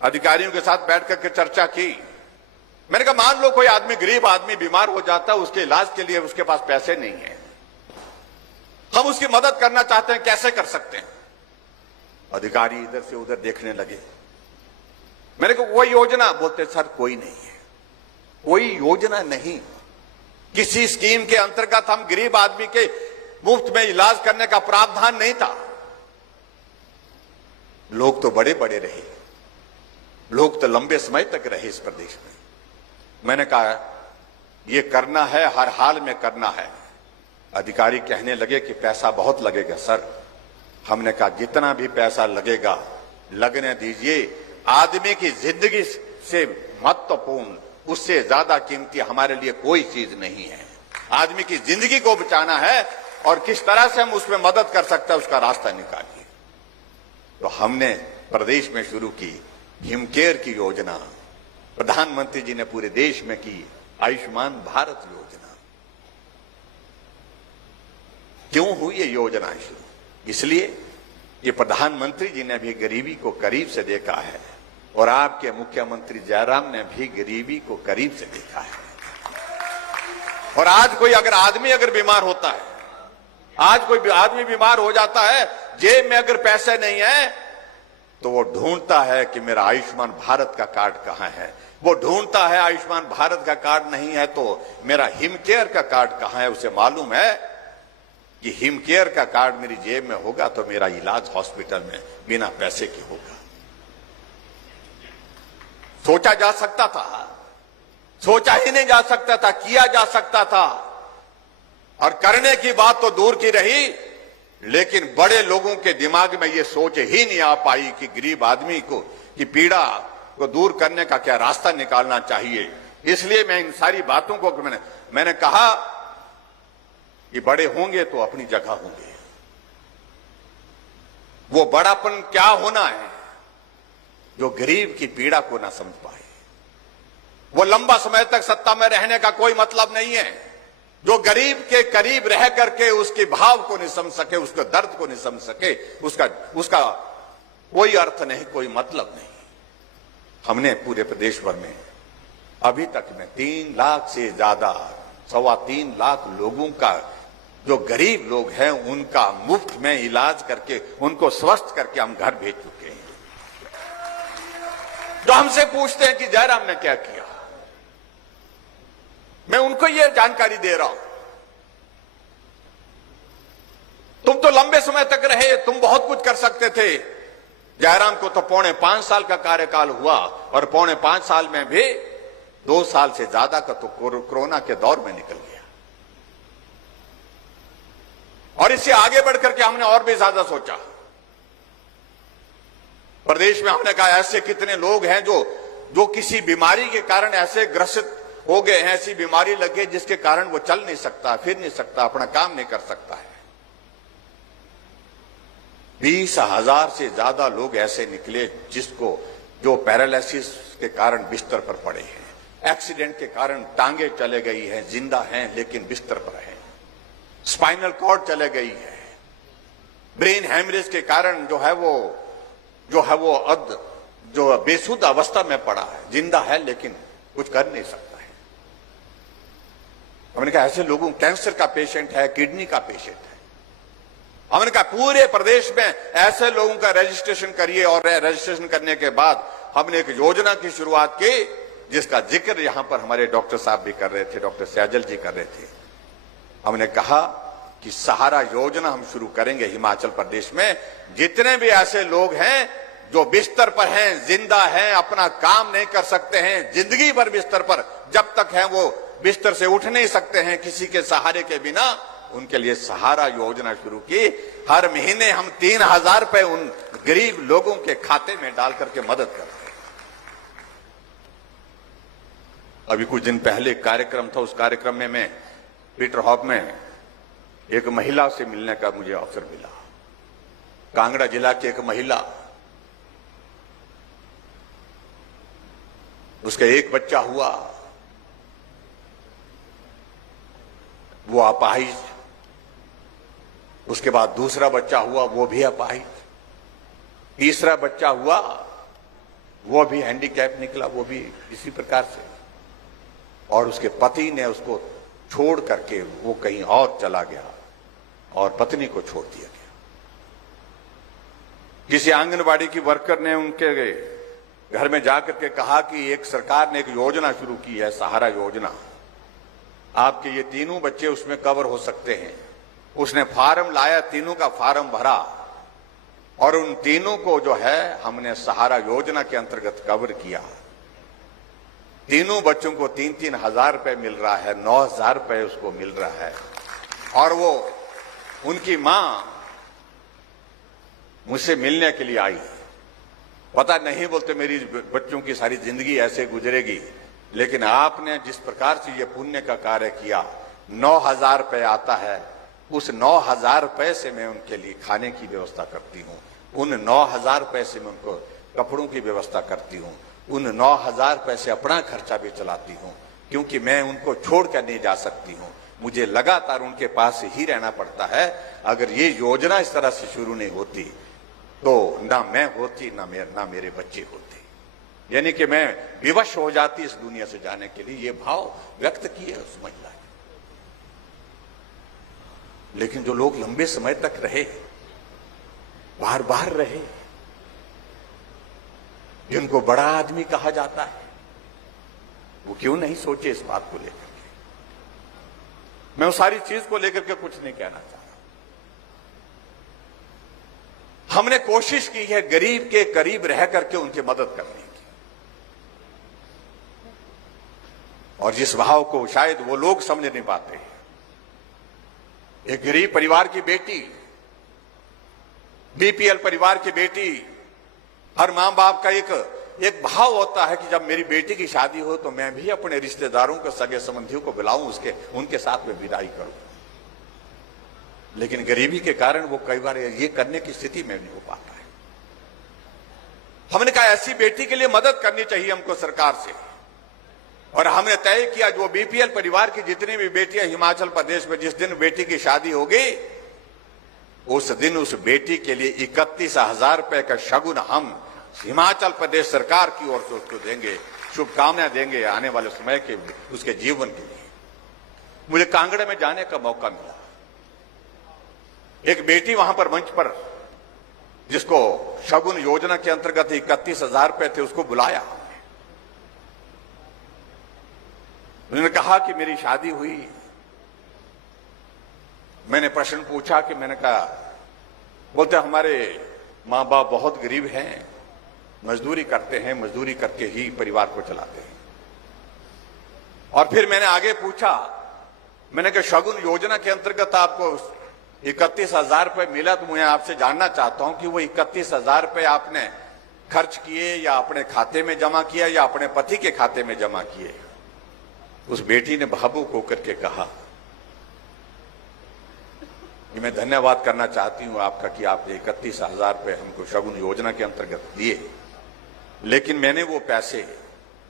अधिकारियों के साथ बैठ करके चर्चा की। मैंने कहा मान लो कोई आदमी, गरीब आदमी बीमार हो जाता है, उसके इलाज के लिए उसके पास पैसे नहीं है, हम उसकी मदद करना चाहते हैं, कैसे कर सकते हैं। अधिकारी इधर से उधर देखने लगे। मैंने कहा कोई योजना? बोलते सर कोई नहीं है, कोई योजना नहीं, किसी स्कीम के अंतर्गत हम गरीब आदमी के मुफ्त में इलाज करने का प्रावधान नहीं था। लोग तो बड़े बड़े रहे, लोग तो लंबे समय तक रहे इस प्रदेश में। मैंने कहा यह करना है, हर हाल में करना है। अधिकारी कहने लगे कि पैसा बहुत लगेगा सर। हमने कहा जितना भी पैसा लगेगा लगने दीजिए, आदमी की जिंदगी से महत्वपूर्ण उससे ज्यादा कीमती हमारे लिए कोई चीज नहीं है। आदमी की जिंदगी को बचाना है और किस तरह से हम उसमें मदद कर सकते हैं उसका रास्ता निकालिए। तो हमने प्रदेश में शुरू की हिमकेयर की योजना, प्रधानमंत्री जी ने पूरे देश में की आयुष्मान भारत योजना। क्यों हुई ये योजना शुरू? इसलिए ये प्रधानमंत्री जी ने भी गरीबी को करीब से देखा है और आपके मुख्यमंत्री जयराम ने भी गरीबी को करीब से देखा है। और आज कोई आदमी अगर बीमार होता है, आज कोई आदमी बीमार हो जाता है, जेब में अगर पैसे नहीं है तो वो ढूंढता है कि मेरा आयुष्मान भारत का कार्ड कहां है। वो ढूंढता है आयुष्मान भारत का कार्ड नहीं है तो मेरा हिमकेयर का कार्ड कहां है। उसे मालूम है कि हिमकेयर का कार्ड मेरी जेब में होगा तो मेरा इलाज हॉस्पिटल में बिना पैसे के होगा। सोचा जा सकता था, सोचा ही नहीं जा सकता था, किया जा सकता था। और करने की बात तो दूर की रही, लेकिन बड़े लोगों के दिमाग में यह सोच ही नहीं आ पाई कि गरीब आदमी को की पीड़ा को दूर करने का क्या रास्ता निकालना चाहिए। इसलिए मैं इन सारी बातों को मैंने कहा कि बड़े होंगे तो अपनी जगह होंगे। वो बड़ापन क्या होना है जो गरीब की पीड़ा को ना समझ पाए। वो लंबा समय तक सत्ता में रहने का कोई मतलब नहीं है जो गरीब के करीब रह करके उसके भाव को नहीं समझ सके, उसके दर्द को नहीं समझ सके, उसका कोई अर्थ नहीं, कोई मतलब नहीं। हमने पूरे प्रदेश भर में अभी तक में 3 लाख से ज्यादा 3.25 लाख लोगों का, जो गरीब लोग हैं, उनका मुफ्त में इलाज करके उनको स्वस्थ करके हम घर भेज चुके हैं। जो हमसे पूछते हैं कि जयराम ने क्या किया, मैं उनको यह जानकारी दे रहा हूं, तुम तो लंबे समय तक रहे, तुम बहुत कुछ कर सकते थे। जयराम को तो 4.25 साल का कार्यकाल हुआ और 4.25 साल में भी 2 साल से ज्यादा का तो कोरोना के दौर में निकल गया। और इससे आगे बढ़कर के हमने और भी ज्यादा सोचा। प्रदेश में हमने कहा ऐसे कितने लोग हैं जो किसी बीमारी के कारण ऐसे ग्रसित हो गए हैं, ऐसी बीमारी लग गई जिसके कारण वो चल नहीं सकता, फिर नहीं सकता, अपना काम नहीं कर सकता है। 20,000 से ज्यादा लोग ऐसे निकले जो पैरालिसिस के कारण बिस्तर पर पड़े हैं, एक्सीडेंट के कारण टांगे चले गई हैं, जिंदा हैं लेकिन बिस्तर पर हैं, स्पाइनल कॉर्ड चले गई है, ब्रेन हैमरेज के कारण जो बेसुध अवस्था में पड़ा है, जिंदा है लेकिन कुछ कर नहीं सकता है। हमने कहा ऐसे लोगों, कैंसर का पेशेंट है, किडनी का पेशेंट है, हमने कहा पूरे प्रदेश में ऐसे लोगों का रजिस्ट्रेशन करिए। और रजिस्ट्रेशन करने के बाद हमने एक योजना की शुरुआत की जिसका जिक्र यहां पर हमारे डॉक्टर साहब भी कर रहे थे, डॉक्टर सैजल जी कर रहे थे। हमने कहा कि सहारा योजना हम शुरू करेंगे हिमाचल प्रदेश में। जितने भी ऐसे लोग हैं जो बिस्तर पर हैं, जिंदा हैं, अपना काम नहीं कर सकते हैं, जिंदगी भर बिस्तर पर जब तक हैं वो बिस्तर से उठ नहीं सकते हैं किसी के सहारे के बिना, उनके लिए सहारा योजना शुरू की। हर महीने हम 3,000 रुपए उन गरीब लोगों के खाते में डाल करके मदद करते हैं। अभी कुछ दिन पहले एक कार्यक्रम था, उस कार्यक्रम में मैं पीटरहॉफ में एक महिला से मिलने का मुझे अवसर मिला। कांगड़ा जिला की एक महिला, उसका एक बच्चा हुआ, वो अपाहिज, उसके बाद दूसरा बच्चा हुआ, वो भी अपाहिज, तीसरा बच्चा हुआ, वो भी हैंडीकैप निकला, वो भी इसी प्रकार से। और उसके पति ने उसको छोड़ करके वो कहीं और चला गया और पत्नी को छोड़ दिया गया। किसी आंगनबाड़ी की वर्कर ने उनके घर में जाकर के कहा कि एक सरकार ने एक योजना शुरू की है, सहारा योजना, आपके ये तीनों बच्चे उसमें कवर हो सकते हैं। उसने फार्म लाया, तीनों का फार्म भरा और उन तीनों को जो है हमने सहारा योजना के अंतर्गत कवर किया। तीनों बच्चों को 3-3 हजार रुपए मिल रहा है, 9,000 रुपए उसको मिल रहा है। और वो उनकी मां मुझसे मिलने के लिए आई। पता नहीं, बोलते मेरी बच्चों की सारी जिंदगी ऐसे गुजरेगी, लेकिन आपने जिस प्रकार से ये पुण्य का कार्य किया, 9,000 रुपये आता है, उस 9,000 रुपये से मैं उनके लिए खाने की व्यवस्था करती हूँ, उन 9,000 रुपये से मैं उनको कपड़ों की व्यवस्था करती हूँ, उन 9,000 रुपये से अपना खर्चा भी चलाती हूँ, क्योंकि मैं उनको छोड़ कर नहीं जा सकती हूँ, मुझे लगातार उनके पास ही रहना पड़ता है। अगर ये योजना इस तरह से शुरू नहीं होती तो ना मैं होती ना मेरे बच्चे होते, यानी कि मैं विवश हो जाती इस दुनिया से जाने के लिए। ये भाव व्यक्त किए उस महिला ने। लेकिन जो लोग लंबे समय तक रहे, बार बार रहे, जिनको बड़ा आदमी कहा जाता है, वो क्यों नहीं सोचे इस बात को लेकर के। मैं उस सारी चीज को लेकर के कुछ नहीं कहना चाहता। हमने कोशिश की है गरीब के करीब रह करके उनकी मदद करने की, और जिस भाव को शायद वो लोग समझ नहीं पाते। एक गरीब परिवार की बेटी, बीपीएल परिवार की बेटी, हर मां बाप का एक भाव होता है कि जब मेरी बेटी की शादी हो तो मैं भी अपने रिश्तेदारों को, सगे संबंधियों को बुलाऊं, उनके साथ में विदाई करूं। लेकिन गरीबी के कारण वो कई बार ये करने की स्थिति में नहीं हो पाता है। हमने कहा ऐसी बेटी के लिए मदद करनी चाहिए हमको सरकार से, और हमने तय किया जो बीपीएल परिवार की जितनी भी बेटियां हिमाचल प्रदेश में जिस दिन बेटी की शादी होगी, उस दिन उस बेटी के लिए 31,000 रुपए का शगुन हम हिमाचल प्रदेश सरकार की ओर से उसको देंगे, शुभकामनाएं देंगे आने वाले समय के उसके जीवन के लिए। मुझे कांगड़ा में जाने का मौका मिला। एक बेटी वहां पर मंच पर, जिसको शगुन योजना के अंतर्गत 31,000 रुपए थे, उसको बुलाया। उन्होंने कहा कि मेरी शादी हुई। मैंने प्रश्न पूछा कि मैंने कहा, बोलते हमारे मां बाप बहुत गरीब हैं, मजदूरी करते हैं, मजदूरी करके ही परिवार को चलाते हैं। और फिर मैंने आगे पूछा, मैंने कहा शगुन योजना के अंतर्गत आपको 31,000 रुपए मिला, तो मैं आपसे जानना चाहता हूं कि वो 31,000 रुपए आपने खर्च किए या अपने खाते में जमा किया या अपने पति के खाते में जमा किए। उस बेटी ने भावुक होकर के कहा कि मैं धन्यवाद करना चाहती हूं आपका कि आपने 31,000 रुपए हमको शगुन योजना के अंतर्गत दिए, लेकिन मैंने वो पैसे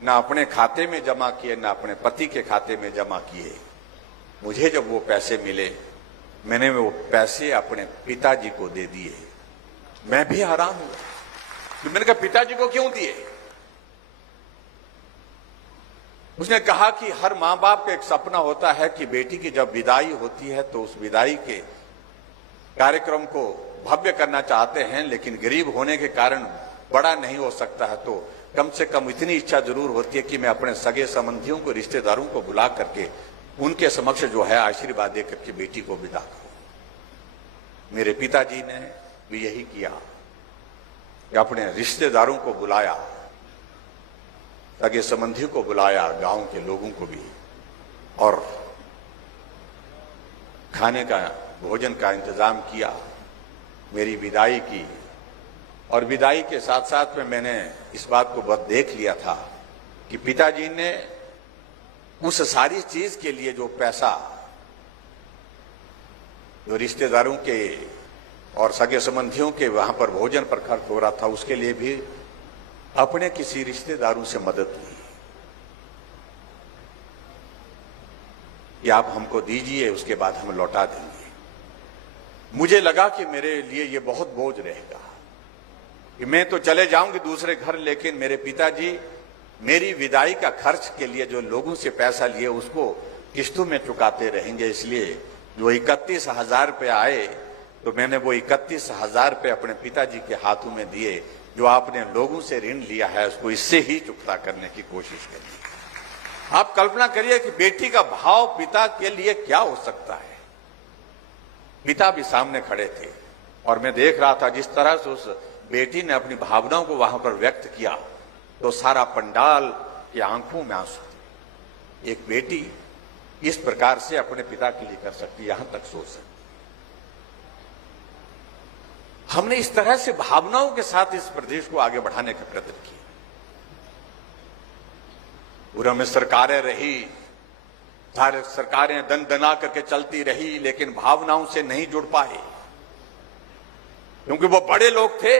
ना अपने खाते में जमा किए ना अपने पति के खाते में जमा किए। मुझे जब वो पैसे मिले, मैंने वो पैसे अपने पिताजी को दे दिए। मैं भी हैरान हुआ। तो मैंने कहा पिताजी को क्यों दिए? उसने कहा कि हर मां बाप का एक सपना होता है कि बेटी की जब विदाई होती है तो उस विदाई के कार्यक्रम को भव्य करना चाहते हैं, लेकिन गरीब होने के कारण बड़ा नहीं हो सकता है, तो कम से कम इतनी इच्छा जरूर होती है कि मैं अपने सगे संबंधियों को, रिश्तेदारों को बुला करके उनके समक्ष जो है आशीर्वाद दे करके बेटी को विदा करूं। मेरे पिताजी ने भी यही किया कि अपने रिश्तेदारों को बुलाया, सगे संबंधियों को बुलाया, गांव के लोगों को भी, और खाने का, भोजन का इंतजाम किया, मेरी विदाई की। और विदाई के साथ साथ में मैंने इस बात को बहुत देख लिया था कि पिताजी ने उस सारी चीज के लिए जो पैसा जो रिश्तेदारों के और सगे संबंधियों के वहां पर भोजन पर खर्च हो रहा था, उसके लिए भी अपने किसी रिश्तेदारों से मदद ली कि आप हमको दीजिए, उसके बाद हम लौटा देंगे। मुझे लगा कि मेरे लिए ये बहुत बोझ रहेगा कि मैं तो चले जाऊंगी दूसरे घर, लेकिन मेरे पिताजी मेरी विदाई का खर्च के लिए जो लोगों से पैसा लिए उसको किस्तों में चुकाते रहेंगे। इसलिए जो 31,000 रुपये आए, तो मैंने वो 31,000 रुपये अपने पिताजी के हाथों में दिए। जो आपने लोगों से ऋण लिया है उसको इससे ही चुकता करने की कोशिश करिए। आप कल्पना करिए कि बेटी का भाव पिता के लिए क्या हो सकता है। पिता भी सामने खड़े थे और मैं देख रहा था जिस तरह से उस बेटी ने अपनी भावनाओं को वहां पर व्यक्त किया, तो सारा पंडाल की आंखों में आंसू। एक बेटी इस प्रकार से अपने पिता के लिए कर सकती, यहां तक सोच सकती। हमने इस तरह से भावनाओं के साथ इस प्रदेश को आगे बढ़ाने का प्रयत्न किया। पूर्व में सरकारें रही, सारे सरकारें दन दना करके चलती रही, लेकिन भावनाओं से नहीं जुड़ पाए, क्योंकि वो बड़े लोग थे।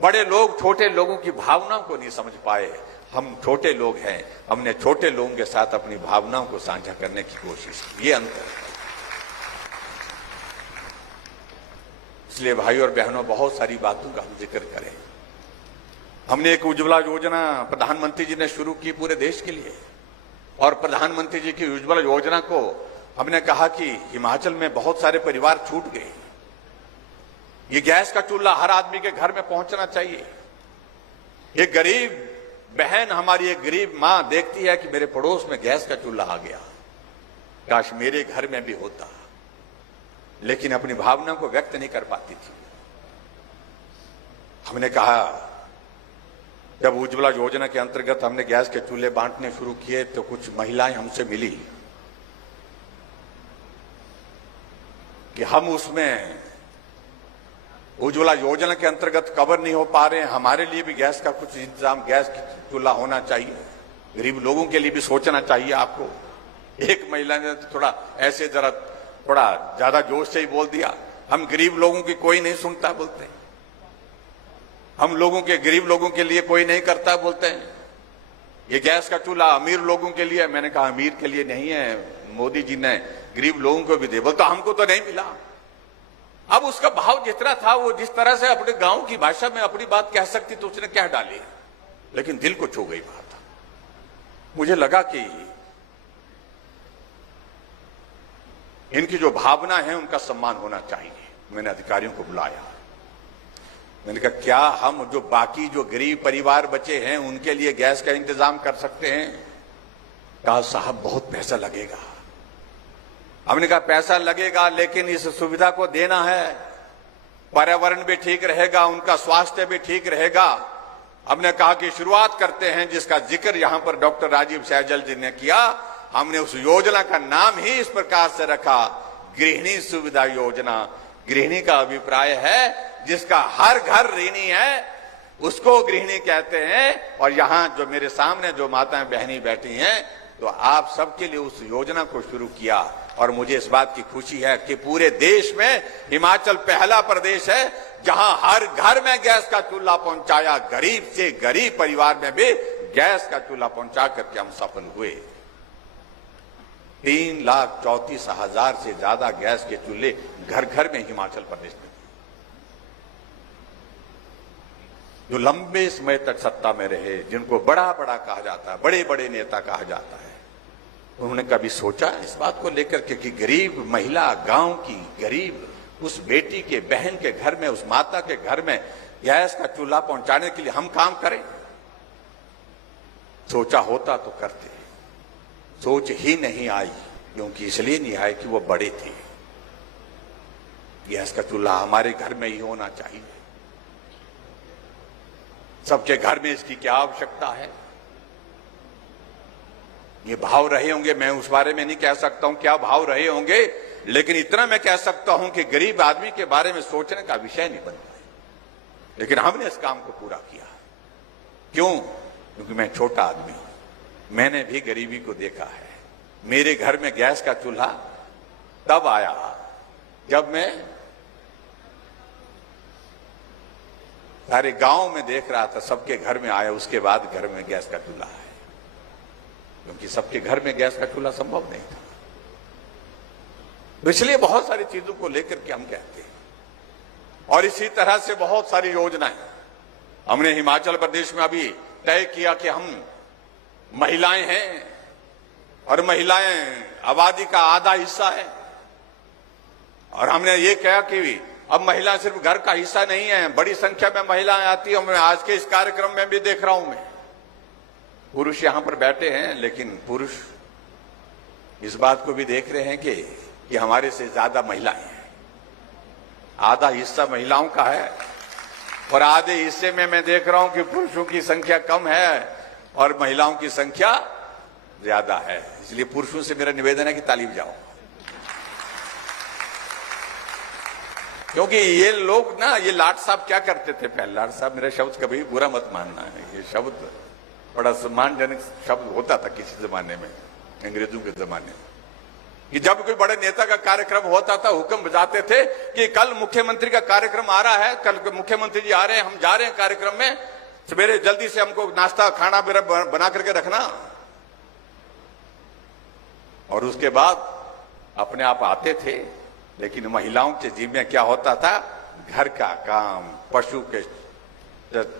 बड़े लोग छोटे लोगों की भावनाओं को नहीं समझ पाए। हम छोटे लोग हैं, हमने छोटे लोगों के साथ अपनी भावनाओं को साझा करने की कोशिश की। ये अंतर है। इसलिए भाई और बहनों, बहुत सारी बातों का हम जिक्र करें। हमने एक उज्ज्वला योजना प्रधानमंत्री जी ने शुरू की पूरे देश के लिए, और प्रधानमंत्री जी की उज्ज्वला योजना को हमने कहा कि हिमाचल में बहुत सारे परिवार छूट गए। ये गैस का चूल्हा हर आदमी के घर में पहुंचना चाहिए। एक गरीब बहन, हमारी एक गरीब मां देखती है कि मेरे पड़ोस में गैस का चूल्हा आ गया, काश मेरे घर में भी होता, लेकिन अपनी भावना को व्यक्त नहीं कर पाती थी। हमने कहा, जब उज्ज्वला योजना के अंतर्गत हमने गैस के चूल्हे बांटने शुरू किए तो कुछ महिलाएं हमसे मिली कि हम उसमें उज्ज्वला योजना के अंतर्गत कवर नहीं हो पा रहे हैं, हमारे लिए भी गैस का कुछ इंतजाम, गैस का चूल्हा होना चाहिए, गरीब लोगों के लिए भी सोचना चाहिए आपको। एक महिला ने तो थोड़ा ऐसे जरा थोड़ा ज्यादा जोश से ही बोल दिया, हम गरीब लोगों की कोई नहीं सुनता बोलते हैं, हम लोगों के गरीब लोगों के लिए कोई नहीं करता बोलते हैं, ये गैस का चूल्हा अमीर लोगों के लिए। मैंने कहा अमीर के लिए नहीं है, मोदी जी ने गरीब लोगों को भी दे। बोलता हमको तो नहीं मिला। अब उसका भाव जितना था, वो जिस तरह से अपने गांव की भाषा में अपनी बात कह सकती तो उसने क्या डाली, लेकिन दिल को छू गई बात। मुझे लगा कि इनकी जो भावना है उनका सम्मान होना चाहिए। मैंने अधिकारियों को बुलाया, मैंने कहा क्या हम जो बाकी जो गरीब परिवार बचे हैं उनके लिए गैस का इंतजाम कर सकते हैं? कहा साहब बहुत पैसा लगेगा। हमने कहा पैसा लगेगा, लेकिन इस सुविधा को देना है, पर्यावरण भी ठीक रहेगा, उनका स्वास्थ्य भी ठीक रहेगा। हमने कहा कि शुरुआत करते हैं, जिसका जिक्र यहां पर डॉक्टर राजीव सहजल जी ने किया। हमने उस योजना का नाम ही इस प्रकार से रखा, गृहिणी सुविधा योजना। गृहिणी का अभिप्राय है जिसका हर घर ऋणी है, उसको गृहिणी कहते हैं। और यहां जो मेरे सामने जो माताएं बहनी बैठी हैं, तो आप सबके लिए उस योजना को शुरू किया। और मुझे इस बात की खुशी है कि पूरे देश में हिमाचल पहला प्रदेश है जहां हर घर में गैस का चूल्हा पहुंचाया। गरीब से गरीब परिवार में भी गैस का चूल्हा पहुंचा करके हम सफल हुए। 3,34,000 से ज्यादा गैस के चूल्हे घर घर में हिमाचल प्रदेश में, जो लंबे समय तक सत्ता में रहे, जिनको बड़ा बड़ा कहा जाता है, बड़े बड़े नेता कहा जाता है, उन्होंने कभी सोचा इस बात को लेकर के कि गरीब महिला, गांव की गरीब उस बेटी के, बहन के घर में, उस माता के घर में गैस का चूल्हा पहुंचाने के लिए हम काम करें? सोचा होता तो करते, सोच ही नहीं आई, क्योंकि इसलिए नहीं आई कि वो बड़े थे। गैस का चूल्हा हमारे घर में ही होना चाहिए। सबके घर में इसकी क्या आवश्यकता है? ये भाव रहे होंगे, मैं उस बारे में नहीं कह सकता हूं क्या भाव रहे होंगे, लेकिन इतना मैं कह सकता हूं कि गरीब आदमी के बारे में सोचने का विषय नहीं बन पाया। लेकिन हमने इस काम को पूरा किया। क्यों? क्योंकि मैं छोटा आदमी हूं, मैंने भी गरीबी को देखा है। मेरे घर में गैस का चूल्हा तब आया जब मैं सारे गांव में देख रहा था, सबके घर में आया, उसके बाद घर में गैस का चूल्हा है, क्योंकि सबके घर में गैस का चूल्हा संभव नहीं था। तो इसलिए बहुत सारी चीजों को लेकर के हम कहते हैं। और इसी तरह से बहुत सारी योजनाएं हमने हिमाचल प्रदेश में अभी तय किया कि हम महिलाएं हैं, और महिलाएं आबादी का आधा हिस्सा है, और हमने ये कहा कि अब महिला सिर्फ घर का हिस्सा नहीं है, बड़ी संख्या में महिलाएं आती है। मैं आज के इस कार्यक्रम में भी देख रहा हूं, मैं पुरुष यहां पर बैठे हैं, लेकिन पुरुष इस बात को भी देख रहे हैं कि हमारे से ज्यादा महिलाएं हैं। आधा हिस्सा महिलाओं का है, और आधे हिस्से में मैं देख रहा हूं कि पुरुषों की संख्या कम है और महिलाओं की संख्या ज्यादा है। इसलिए पुरुषों से मेरा निवेदन है कि ताली बजाओ, क्योंकि ये लोग ना, ये लाट साहब क्या करते थे पहले, लाट साहब मेरा शब्द कभी बुरा मत मानना है, ये शब्द बड़ा सम्मानजनक शब्द होता था किसी जमाने में, अंग्रेजों के जमाने में, कि जब कोई बड़े नेता का कार्यक्रम होता था हुक्म बजाते थे कि कल मुख्यमंत्री का कार्यक्रम आ रहा है, कल मुख्यमंत्री जी आ रहे हैं, हम जा रहे हैं कार्यक्रम में, सवेरे जल्दी से हमको नाश्ता खाना बना करके रखना। और उसके बाद अपने आप आते थे, लेकिन महिलाओं के जीवन में क्या होता था, घर का काम, पशु के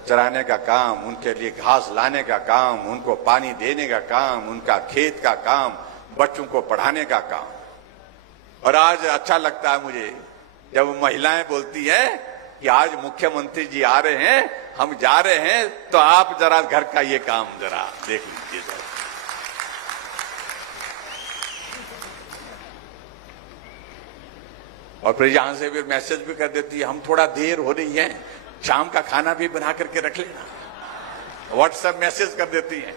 चराने का काम, उनके लिए घास लाने का काम, उनको पानी देने का काम, उनका खेत का काम, बच्चों को पढ़ाने का काम। और आज अच्छा लगता है मुझे जब महिलाएं बोलती हैं कि आज मुख्यमंत्री जी आ रहे हैं, हम जा रहे हैं, तो आप जरा घर का ये काम जरा देख लीजिए जरा। और फिर यहां से फिर मैसेज भी कर देती है, हम थोड़ा देर हो रही है, शाम का खाना भी बना करके रख लेना, व्हाट्सएप मैसेज कर देती हैं।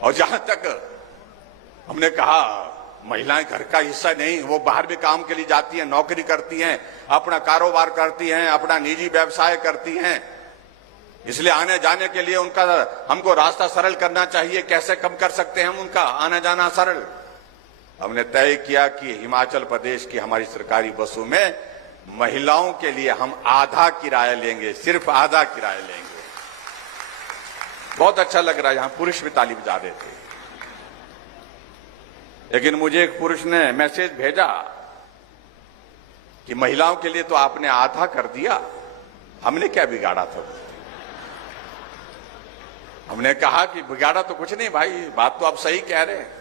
और जहां तक हमने कहा महिलाएं घर का हिस्सा नहीं, वो बाहर भी काम के लिए जाती हैं, नौकरी करती हैं, अपना कारोबार करती हैं, अपना निजी व्यवसाय करती हैं, इसलिए आने जाने के लिए उनका हमको रास्ता सरल करना चाहिए। कैसे कम कर सकते हैं हम उनका आना जाना सरल? हमने तय किया कि हिमाचल प्रदेश की हमारी सरकारी बसों में महिलाओं के लिए हम आधा किराया लेंगे, सिर्फ आधा किराया लेंगे। बहुत अच्छा लग रहा है, यहां पुरुष भी ताली बजा रहे थे। लेकिन मुझे एक पुरुष ने मैसेज भेजा कि महिलाओं के लिए तो आपने आधा कर दिया, हमने क्या बिगाड़ा था? हमने कहा कि बिगाड़ा तो कुछ नहीं भाई, बात तो आप सही कह रहे हैं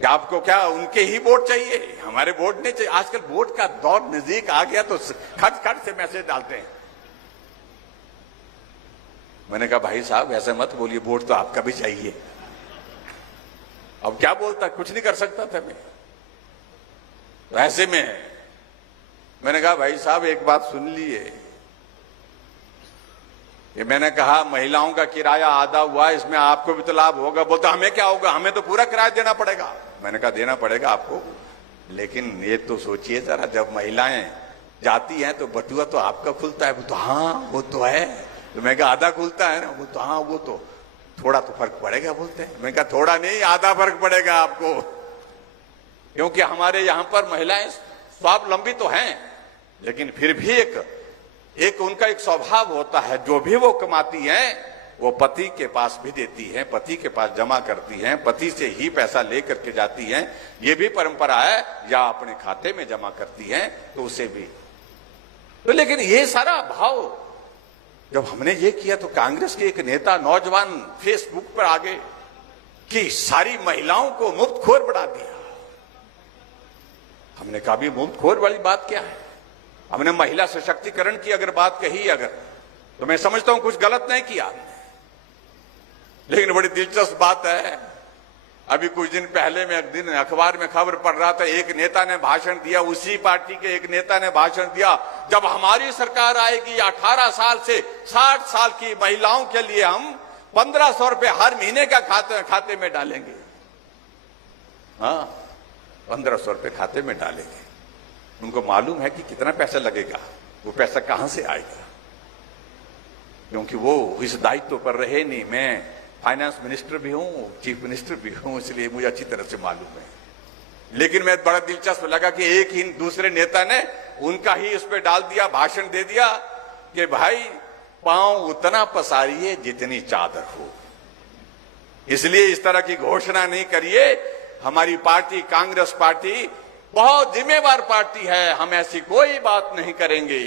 कि आपको क्या उनके ही वोट चाहिए, हमारे वोट नहीं चाहिए। आजकल वोट का दौर नजदीक आ गया तो खट खट से मैसेज डालते हैं। मैंने कहा भाई साहब ऐसे मत बोलिए, वोट तो आपका भी चाहिए। अब क्या बोलता, कुछ नहीं कर सकता था मैं। तो ऐसे में मैंने कहा भाई साहब एक बात सुन लिए कि मैंने कहा महिलाओं का किराया आधा हुआ, इसमें आपको भी तो लाभ होगा। बोलता हमें क्या होगा, हमें तो पूरा किराया देना पड़ेगा। मैंने कहा देना पड़ेगा आपको, लेकिन ये तो सोचिए जरा, जब महिलाएं जाती हैं तो बटुआ तो आपका खुलता है। तो हाँ वो तो है। तो मैं कहा आधा खुलता है ना? वो तो हाँ वो तो थोड़ा तो फर्क पड़ेगा बोलते हैं। मैं कहा थोड़ा नहीं, आधा फर्क पड़ेगा आपको, क्योंकि हमारे यहां पर महिलाएं स्वावलंबी तो हैं, लेकिन फिर भी एक उनका एक स्वभाव होता है, जो भी वो कमाती हैं वो पति के पास भी देती हैं, पति के पास जमा करती हैं, पति से ही पैसा लेकर के जाती हैं। ये भी परंपरा है, या अपने खाते में जमा करती हैं तो उसे भी। तो लेकिन ये सारा भाव जब हमने ये किया तो कांग्रेस के एक नेता नौजवान फेसबुक पर आ गए कि सारी महिलाओं को मुफ्तखोर बना दिया। हमने कहा भी मुफ्तखोर वाली बात क्या है? हमने महिला सशक्तिकरण की अगर बात कही अगर, तो मैं समझता हूं कुछ गलत नहीं किया। लेकिन बड़ी दिलचस्प बात है, अभी कुछ दिन पहले मैं एक दिन अखबार में खबर पढ़ रहा था, एक नेता ने भाषण दिया, उसी पार्टी के एक नेता ने भाषण दिया, जब हमारी सरकार आएगी 18 साल से 60 साल की महिलाओं के लिए हम 1500 रुपए हर महीने का खाते में डालेंगे। हाँ 1500 रुपए खाते में डालेंगे। उनको मालूम है कि कितना पैसा लगेगा, वो पैसा कहां से आएगा, क्योंकि वो इस दायित्व पर रहे नहीं। मैं फाइनेंस मिनिस्टर भी हूं, चीफ मिनिस्टर भी हूं, इसलिए मुझे अच्छी तरह से मालूम है। लेकिन मैं बड़ा दिलचस्प लगा कि एक ही दूसरे नेता ने उनका ही उस पर डाल दिया, भाषण दे दिया कि भाई पांव उतना पसारिए जितनी चादर हो। इसलिए इस तरह की घोषणा नहीं करिए। हमारी पार्टी कांग्रेस पार्टी बहुत जिम्मेवार पार्टी है, हम ऐसी कोई बात नहीं करेंगे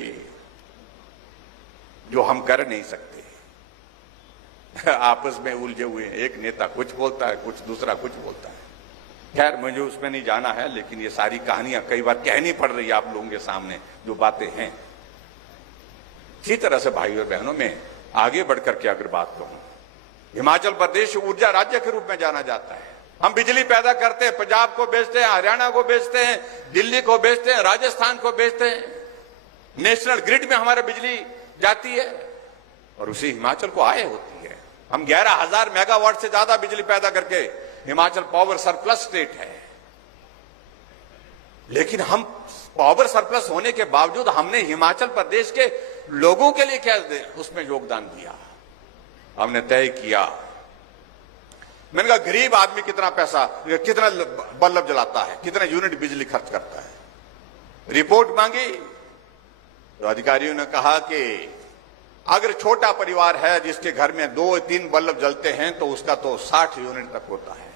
जो हम कर नहीं सकते। आपस में उलझे हुए हैं, एक नेता कुछ बोलता है, कुछ दूसरा कुछ बोलता है। खैर मुझे उसमें नहीं जाना है, लेकिन ये सारी कहानियां कई बार कहनी पड़ रही है आप लोगों के सामने, जो बातें हैं। इसी तरह से भाई और बहनों में आगे बढ़कर के अगर बात कहूं, हिमाचल प्रदेश ऊर्जा राज्य के रूप में जाना जाता है। हम बिजली पैदा करते हैं, पंजाब को बेचते हैं, हरियाणा को बेचते हैं, दिल्ली को बेचते हैं, राजस्थान को बेचते हैं। नेशनल ग्रिड में हमारा बिजली जाती है और उसी हिमाचल को आय होती है। हम 11,000 मेगावाट से ज्यादा बिजली पैदा करके हिमाचल पावर सरप्लस स्टेट है। लेकिन हम पावर सरप्लस होने के बावजूद हमने हिमाचल प्रदेश के लोगों के लिए क्या उसमें योगदान दिया। हमने तय किया, मैंने कहा गरीब आदमी कितना पैसा, कितना बल्ब जलाता है, कितना यूनिट बिजली खर्च करता है। रिपोर्ट मांगी तो अधिकारियों ने कहा कि अगर छोटा परिवार है जिसके घर में 2-3 बल्ब जलते हैं तो उसका तो 60 यूनिट तक होता है।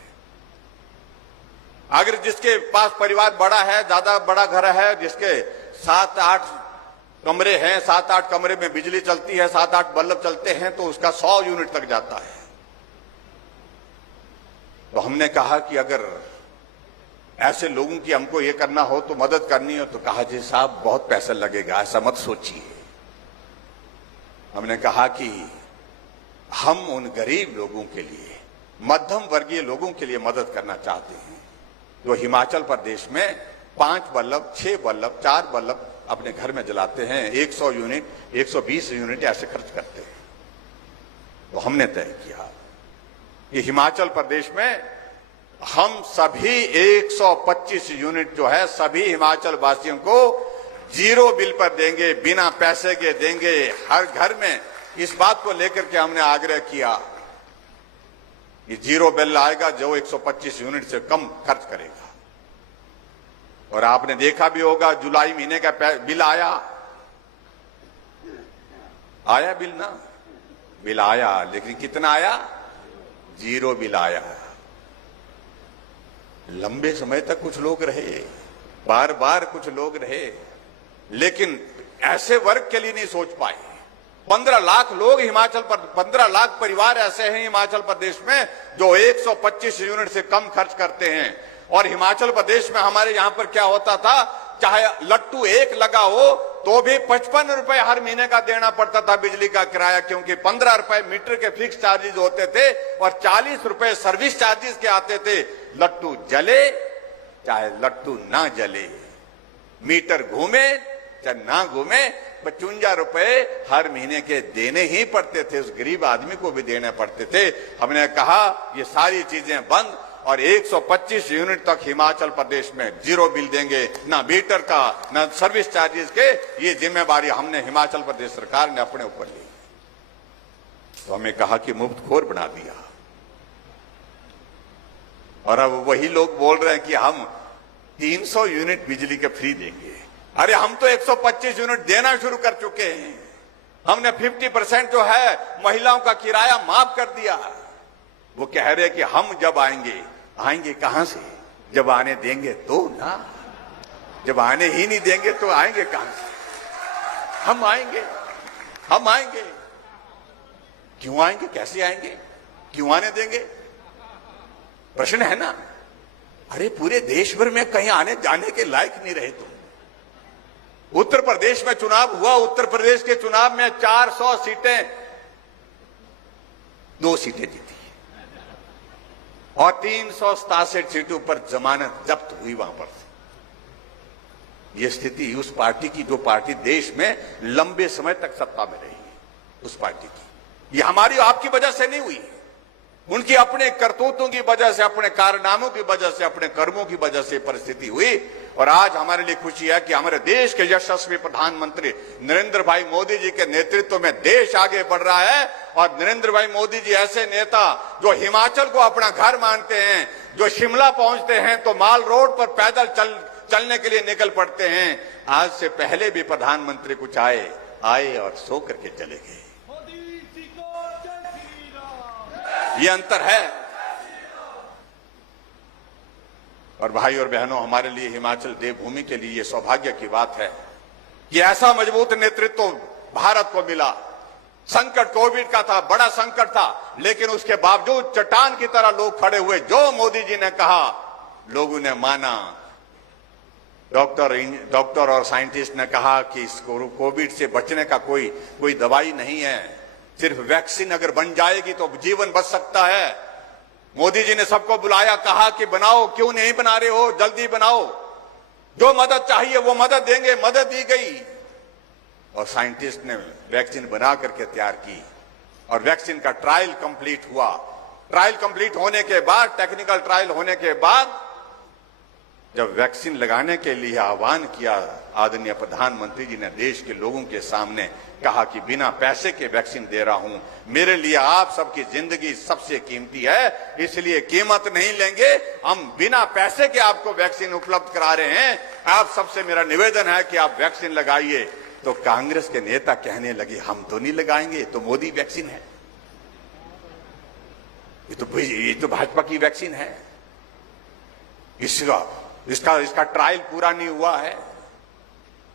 अगर जिसके पास परिवार बड़ा है, ज्यादा बड़ा घर है, जिसके 7-8 कमरे हैं, 7-8 कमरे में बिजली चलती है, 7-8 बल्ब चलते हैं, तो उसका 100 यूनिट तक जाता है। तो हमने कहा कि अगर ऐसे लोगों की हमको ये करना हो तो मदद करनी हो, तो कहा जी साहब बहुत पैसा लगेगा, ऐसा मत सोचिए। हमने कहा कि हम उन गरीब लोगों के लिए, मध्यम वर्गीय लोगों के लिए मदद करना चाहते हैं जो हिमाचल प्रदेश में 5 बल्ब, 6 बल्ब, 4 बल्ब अपने घर में जलाते हैं, 100 यूनिट, 120 यूनिट ऐसे खर्च करते हैं। तो हमने तय किया कि हिमाचल प्रदेश में हम सभी 125 यूनिट जो है सभी हिमाचल वासियों को जीरो बिल पर देंगे, बिना पैसे के देंगे हर घर में। इस बात को लेकर के हमने आग्रह किया कि जीरो बिल आएगा जो 125 यूनिट से कम खर्च करेगा। और आपने देखा भी होगा जुलाई महीने का बिल आया बिल ना, बिल आया, लेकिन कितना आया? जीरो बिल आया। लंबे समय तक कुछ लोग रहे, बार बार कुछ लोग रहे, लेकिन ऐसे वर्ग के लिए नहीं सोच पाए। 15 लाख लोग हिमाचल पर, 15 लाख परिवार ऐसे हैं हिमाचल प्रदेश में जो 125 यूनिट से कम खर्च करते हैं। और हिमाचल प्रदेश में हमारे यहां पर क्या होता था, चाहे लट्टू एक लगा हो तो भी 55 रुपए हर महीने का देना पड़ता था बिजली का किराया, क्योंकि 15 रुपए मीटर के फिक्स चार्जेस होते थे और 40 रुपए सर्विस चार्जेस के आते थे। लट्टू जले चाहे लट्टू ना जले, मीटर घूमे चाहे ना घूमे, 55 रुपए हर महीने के देने ही पड़ते थे, उस गरीब आदमी को भी देने पड़ते थे। हमने कहा ये सारी चीजें बंद और 125 यूनिट तक हिमाचल प्रदेश में जीरो बिल देंगे, ना मीटर का ना सर्विस चार्जेस के। ये जिम्मेवारी हमने हिमाचल प्रदेश सरकार ने अपने ऊपर ली। तो हमें कहा कि मुफ्तखोर बना दिया। और अब वही लोग बोल रहे हैं कि हम 300 यूनिट बिजली के फ्री देंगे। अरे हम तो 125 यूनिट देना शुरू कर चुके हैं। हमने 50% जो है महिलाओं का किराया माफ कर दिया। वो कह रहे कि हम जब आएंगे कहां से? जब आने देंगे तो ना, जब आने ही नहीं देंगे तो आएंगे कहां से? हम आएंगे। क्यों आएंगे, कैसे आएंगे, क्यों आने देंगे? प्रश्न है ना। अरे पूरे देश भर में कहीं आने जाने के लायक नहीं रहे तुम। उत्तर प्रदेश में चुनाव हुआ, उत्तर प्रदेश के चुनाव में 400 सीटें, 2 सीटें जीती और 367 सीटों पर जमानत जब्त हुई वहां पर से। यह स्थिति उस पार्टी की जो पार्टी देश में लंबे समय तक सत्ता में रही, उस पार्टी की। यह हमारी आपकी वजह से नहीं हुई, उनकी अपने करतूतों की वजह से, अपने कारनामों की वजह से, अपने कर्मों की वजह से परिस्थिति हुई। और आज हमारे लिए खुशी है कि हमारे देश के यशस्वी प्रधानमंत्री नरेंद्र भाई मोदी जी के नेतृत्व में देश आगे बढ़ रहा है। और नरेंद्र भाई मोदी जी ऐसे नेता जो हिमाचल को अपना घर मानते हैं, जो शिमला पहुंचते हैं तो माल रोड पर पैदल चलने के लिए निकल पड़ते हैं। आज से पहले भी प्रधानमंत्री कुछ आए और सो करके चले गए। ये अंतर है। और भाई और बहनों, हमारे लिए हिमाचल देवभूमि के लिए ये सौभाग्य की बात है कि ऐसा मजबूत नेतृत्व भारत को मिला। संकट कोविड का था, बड़ा संकट था, लेकिन उसके बावजूद चट्टान की तरह लोग खड़े हुए। जो मोदी जी ने कहा लोगों ने माना। डॉक्टर और साइंटिस्ट ने कहा कि इस कोविड से बचने का कोई दवाई नहीं है, सिर्फ वैक्सीन अगर बन जाएगी तो जीवन बच सकता है। मोदी जी ने सबको बुलाया, कहा कि बनाओ, क्यों नहीं बना रहे हो, जल्दी बनाओ, जो मदद चाहिए वो मदद देंगे। मदद दी गई और साइंटिस्ट ने वैक्सीन बना करके तैयार की और वैक्सीन का ट्रायल कंप्लीट हुआ। ट्रायल कंप्लीट होने के बाद, टेक्निकल ट्रायल होने के बाद जब वैक्सीन लगाने के लिए आह्वान किया, आदरणीय प्रधानमंत्री जी ने देश के लोगों के सामने कहा कि बिना पैसे के वैक्सीन दे रहा हूं, मेरे लिए आप सबकी जिंदगी सबसे कीमती है, इसलिए कीमत नहीं लेंगे, हम बिना पैसे के आपको वैक्सीन उपलब्ध करा रहे हैं, आप सबसे मेरा निवेदन है कि आप वैक्सीन लगाइए। तो कांग्रेस के नेता कहने लगे हम तो नहीं लगाएंगे, ये तो मोदी वैक्सीन है, ये तो भाजपा की वैक्सीन है, इसका ट्रायल पूरा नहीं हुआ है,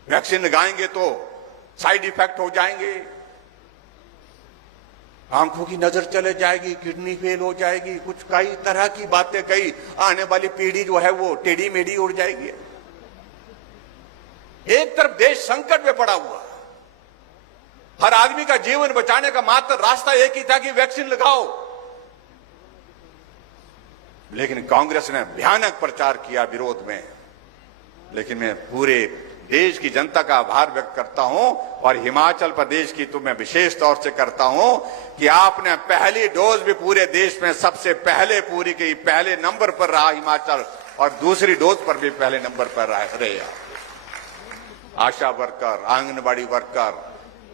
वैक्सीन लगाएंगे तो साइड इफेक्ट हो जाएंगे, आंखों की नजर चले जाएगी, किडनी फेल हो जाएगी, कुछ कई तरह की बातें कही, आने वाली पीढ़ी जो है वो टेढ़ी मेढ़ी उड़ जाएगी। एक तरफ देश संकट में पड़ा हुआ, हर आदमी का जीवन बचाने का मात्र रास्ता एक ही था कि वैक्सीन लगाओ, लेकिन कांग्रेस ने भयानक प्रचार किया विरोध में। लेकिन मैं पूरे देश की जनता का आभार व्यक्त करता हूं और हिमाचल प्रदेश की तो मैं विशेष तौर से करता हूं कि आपने पहली डोज भी पूरे देश में सबसे पहले पूरी की, पहले नंबर पर रहा हिमाचल, और दूसरी डोज पर भी पहले नंबर पर रहे। आशा वर्कर, आंगनबाड़ी वर्कर,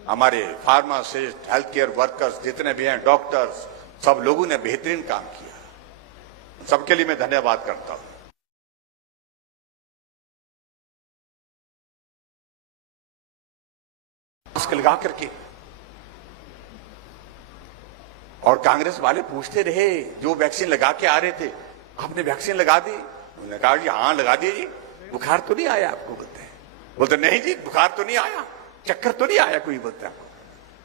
हमारे फार्मासिस्ट, हेल्थ केयर वर्कर्स जितने भी हैं, डॉक्टर्स, सब लोगों ने बेहतरीन काम किया, सबके लिए मैं धन्यवाद करता हूं। मास्क लगा करके, और कांग्रेस वाले पूछते रहे जो वैक्सीन लगा के आ रहे थे, आपने वैक्सीन लगा दी? उन्होंने कहा जी हाँ लगा दी जी। बुखार तो नहीं आया आपको? बोलते नहीं जी बुखार तो नहीं आया, चक्कर तो नहीं आया कोई? बोलता आपको?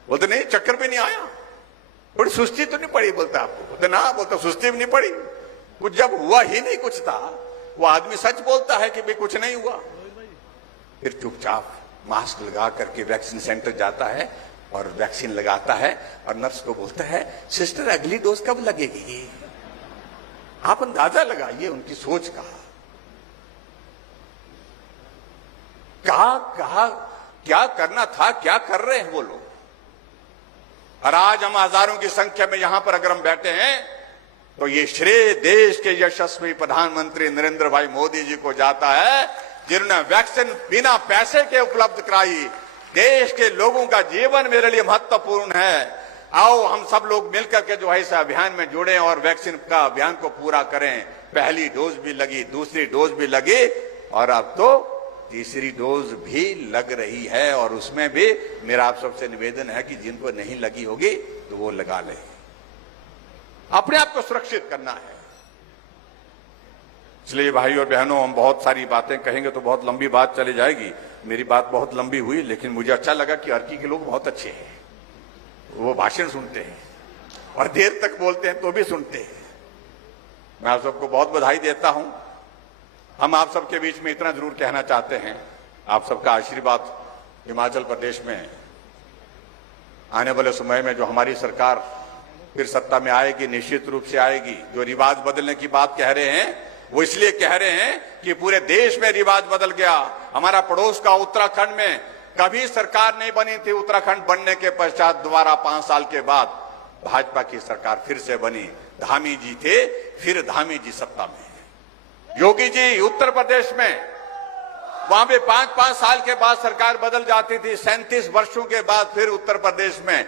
बोलते नहीं चक्कर भी नहीं आया, बड़ी सुस्ती तो नहीं पड़ी? बोलता आपको? बोलते ना, बोलता सुस्ती भी नहीं पड़ी, कुछ जब हुआ ही नहीं कुछ था, वो आदमी सच बोलता है कि भाई कुछ नहीं हुआ, फिर चुपचाप मास्क लगा करके वैक्सीन सेंटर जाता है और वैक्सीन लगाता है, और नर्स को बोलता है सिस्टर अगली डोज कब लगेगी? आप अंदाजा लगाइए उनकी सोच का। कहा क्या करना था, क्या कर रहे हैं वो लोग। और आज हम हजारों की संख्या में यहां पर अगर हम बैठे हैं तो ये श्रेय देश के यशस्वी प्रधानमंत्री नरेंद्र भाई मोदी जी को जाता है, जिन्होंने वैक्सीन बिना पैसे के उपलब्ध कराई। देश के लोगों का जीवन मेरे लिए महत्वपूर्ण है। आओ हम सब लोग मिलकर के जो है इस अभियान में जुड़े और वैक्सीन का अभियान को पूरा करें। पहली डोज भी लगी, दूसरी डोज भी लगी, और अब तो तीसरी डोज भी लग रही है, और उसमें भी मेरा आप सबसे निवेदन है कि जिनको नहीं लगी होगी तो वो लगा लें। अपने आप को सुरक्षित करना है। इसलिए भाई और बहनों, हम बहुत सारी बातें कहेंगे तो बहुत लंबी बात चली जाएगी। मेरी बात बहुत लंबी हुई, लेकिन मुझे अच्छा लगा कि अर्की के लोग बहुत अच्छे हैं, वो भाषण सुनते हैं और देर तक बोलते हैं तो भी सुनते हैं। मैं आप सबको बहुत बधाई देता हूं। हम आप सबके बीच में इतना जरूर कहना चाहते हैं, आप सबका आशीर्वाद हिमाचल प्रदेश में आने वाले समय में जो हमारी सरकार फिर सत्ता में आएगी, निश्चित रूप से आएगी। जो रिवाज बदलने की बात कह रहे हैं वो इसलिए कह रहे हैं कि पूरे देश में रिवाज बदल गया। हमारा पड़ोस का उत्तराखंड में कभी सरकार नहीं बनी थी, उत्तराखंड बनने के पश्चात दोबारा 5 साल के बाद भाजपा की सरकार फिर से बनी। धामी जी थे, फिर धामी जी सत्ता में। योगी जी उत्तर प्रदेश में, वहां पे 5-5 साल के बाद सरकार बदल जाती थी। 37 वर्षों के बाद फिर उत्तर प्रदेश में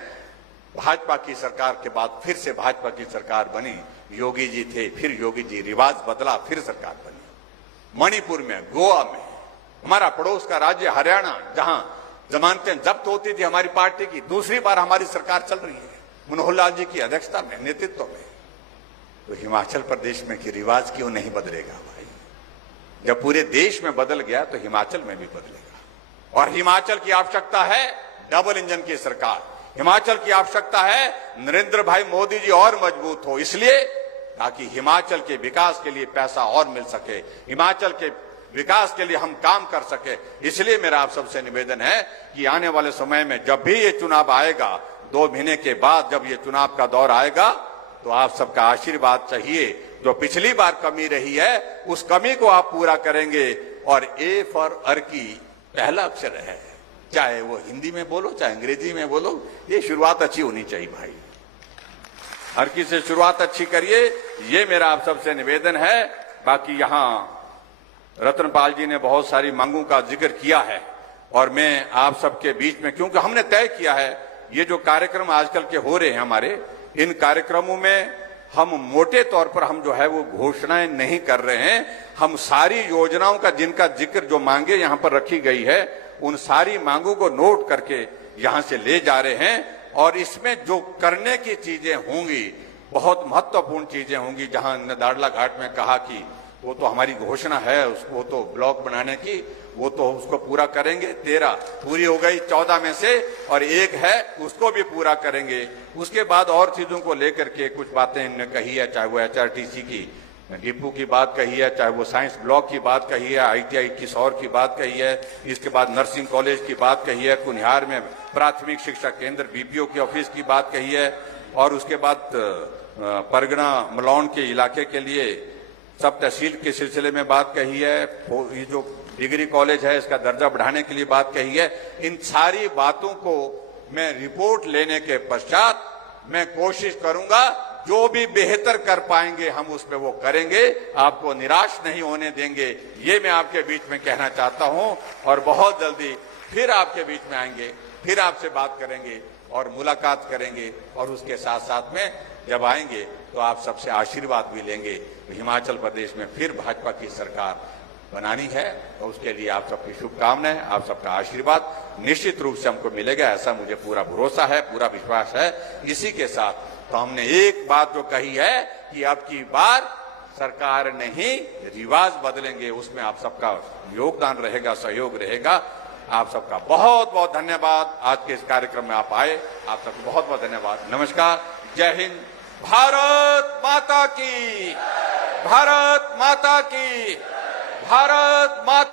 भाजपा की सरकार के बाद फिर से भाजपा की सरकार बनी। योगी जी थे, फिर योगी जी, रिवाज बदला, फिर सरकार बनी। मणिपुर में, गोवा में, हमारा पड़ोस का राज्य हरियाणा, जहां जमानतें जब्त होती थी हमारी पार्टी की, दूसरी बार हमारी सरकार चल रही है मनोहर लाल जी की अध्यक्षता में, नेतृत्व में। तो हिमाचल प्रदेश में कि रिवाज क्यों नहीं बदलेगा भाई? जब पूरे देश में बदल गया तो हिमाचल में भी बदलेगा। और हिमाचल की आवश्यकता है डबल इंजन की सरकार। हिमाचल की आवश्यकता है नरेंद्र भाई मोदी जी और मजबूत हो, इसलिए ताकि हिमाचल के विकास के लिए पैसा और मिल सके, हिमाचल के विकास के लिए हम काम कर सके। इसलिए मेरा आप सबसे निवेदन है कि आने वाले समय में जब भी ये चुनाव आएगा, 2 महीने के बाद जब ये चुनाव का दौर आएगा, तो आप सबका आशीर्वाद चाहिए। जो पिछली बार कमी रही है उस कमी को आप पूरा करेंगे। और ए फॉर अर्की पहला अक्षर है, चाहे वो हिंदी में बोलो चाहे अंग्रेजी में बोलो, ये शुरुआत अच्छी होनी चाहिए भाई। अर्की से शुरुआत अच्छी करिए, ये मेरा आप सबसे निवेदन है। बाकी यहां रतनपाल जी ने बहुत सारी मांगों का जिक्र किया है और मैं आप सबके बीच में, क्योंकि हमने तय किया है ये जो कार्यक्रम आजकल के हो रहे हैं हमारे, इन कार्यक्रमों में हम मोटे तौर पर हम जो है वो घोषणाएं नहीं कर रहे हैं। हम सारी योजनाओं का जिनका जिक्र जो मांगे यहां पर रखी गई है उन सारी मांगों को नोट करके यहां से ले जा रहे हैं और इसमें जो करने की चीजें होंगी बहुत महत्वपूर्ण चीजें होंगी। जहां दाड़ला घाट में कहा कि वो तो हमारी घोषणा है, उसको तो ब्लॉक बनाने की, वो तो उसको पूरा करेंगे। 13 पूरी हो गई 14 में से, और एक है उसको भी पूरा करेंगे। उसके बाद और चीजों को लेकर के कुछ बातें इन्होंने कही है, चाहे वो HRTC की डिपो की बात कही है, चाहे वो साइंस ब्लॉक की बात कही है, ITI किशोर की बात कही है, इसके बाद नर्सिंग कॉलेज की बात कही है, कुनिहार में प्राथमिक शिक्षा केंद्र BPO की ऑफिस की बात कही है, और उसके बाद परगना मलौन के इलाके के लिए सब तहसील के सिलसिले में बात कही है। ये जो डिग्री कॉलेज है इसका दर्जा बढ़ाने के लिए बात कही है। इन सारी बातों को मैं रिपोर्ट लेने के पश्चात मैं कोशिश करूंगा जो भी बेहतर कर पाएंगे हम उस पर वो करेंगे, आपको निराश नहीं होने देंगे। ये मैं आपके बीच में कहना चाहता हूं और बहुत जल्दी फिर आपके बीच में आएंगे, फिर आपसे बात करेंगे और मुलाकात करेंगे, और उसके साथ साथ में जब आएंगे तो आप सबसे आशीर्वाद भी लेंगे। हिमाचल प्रदेश में फिर भाजपा की सरकार बनानी है तो उसके लिए आप सबकी शुभकामनाएं, आप सबका आशीर्वाद निश्चित रूप से हमको मिलेगा, ऐसा मुझे पूरा भरोसा है, पूरा विश्वास है। इसी के साथ तो हमने एक बात जो कही है कि अब की बार सरकार नहीं रिवाज बदलेंगे, उसमें आप सबका योगदान रहेगा, सहयोग रहेगा। आप सबका बहुत बहुत धन्यवाद। आज के इस कार्यक्रम में आप आए, आप सबको बहुत बहुत धन्यवाद। नमस्कार, जय हिंद, भारत माता की, भारत माता की, भारत माता।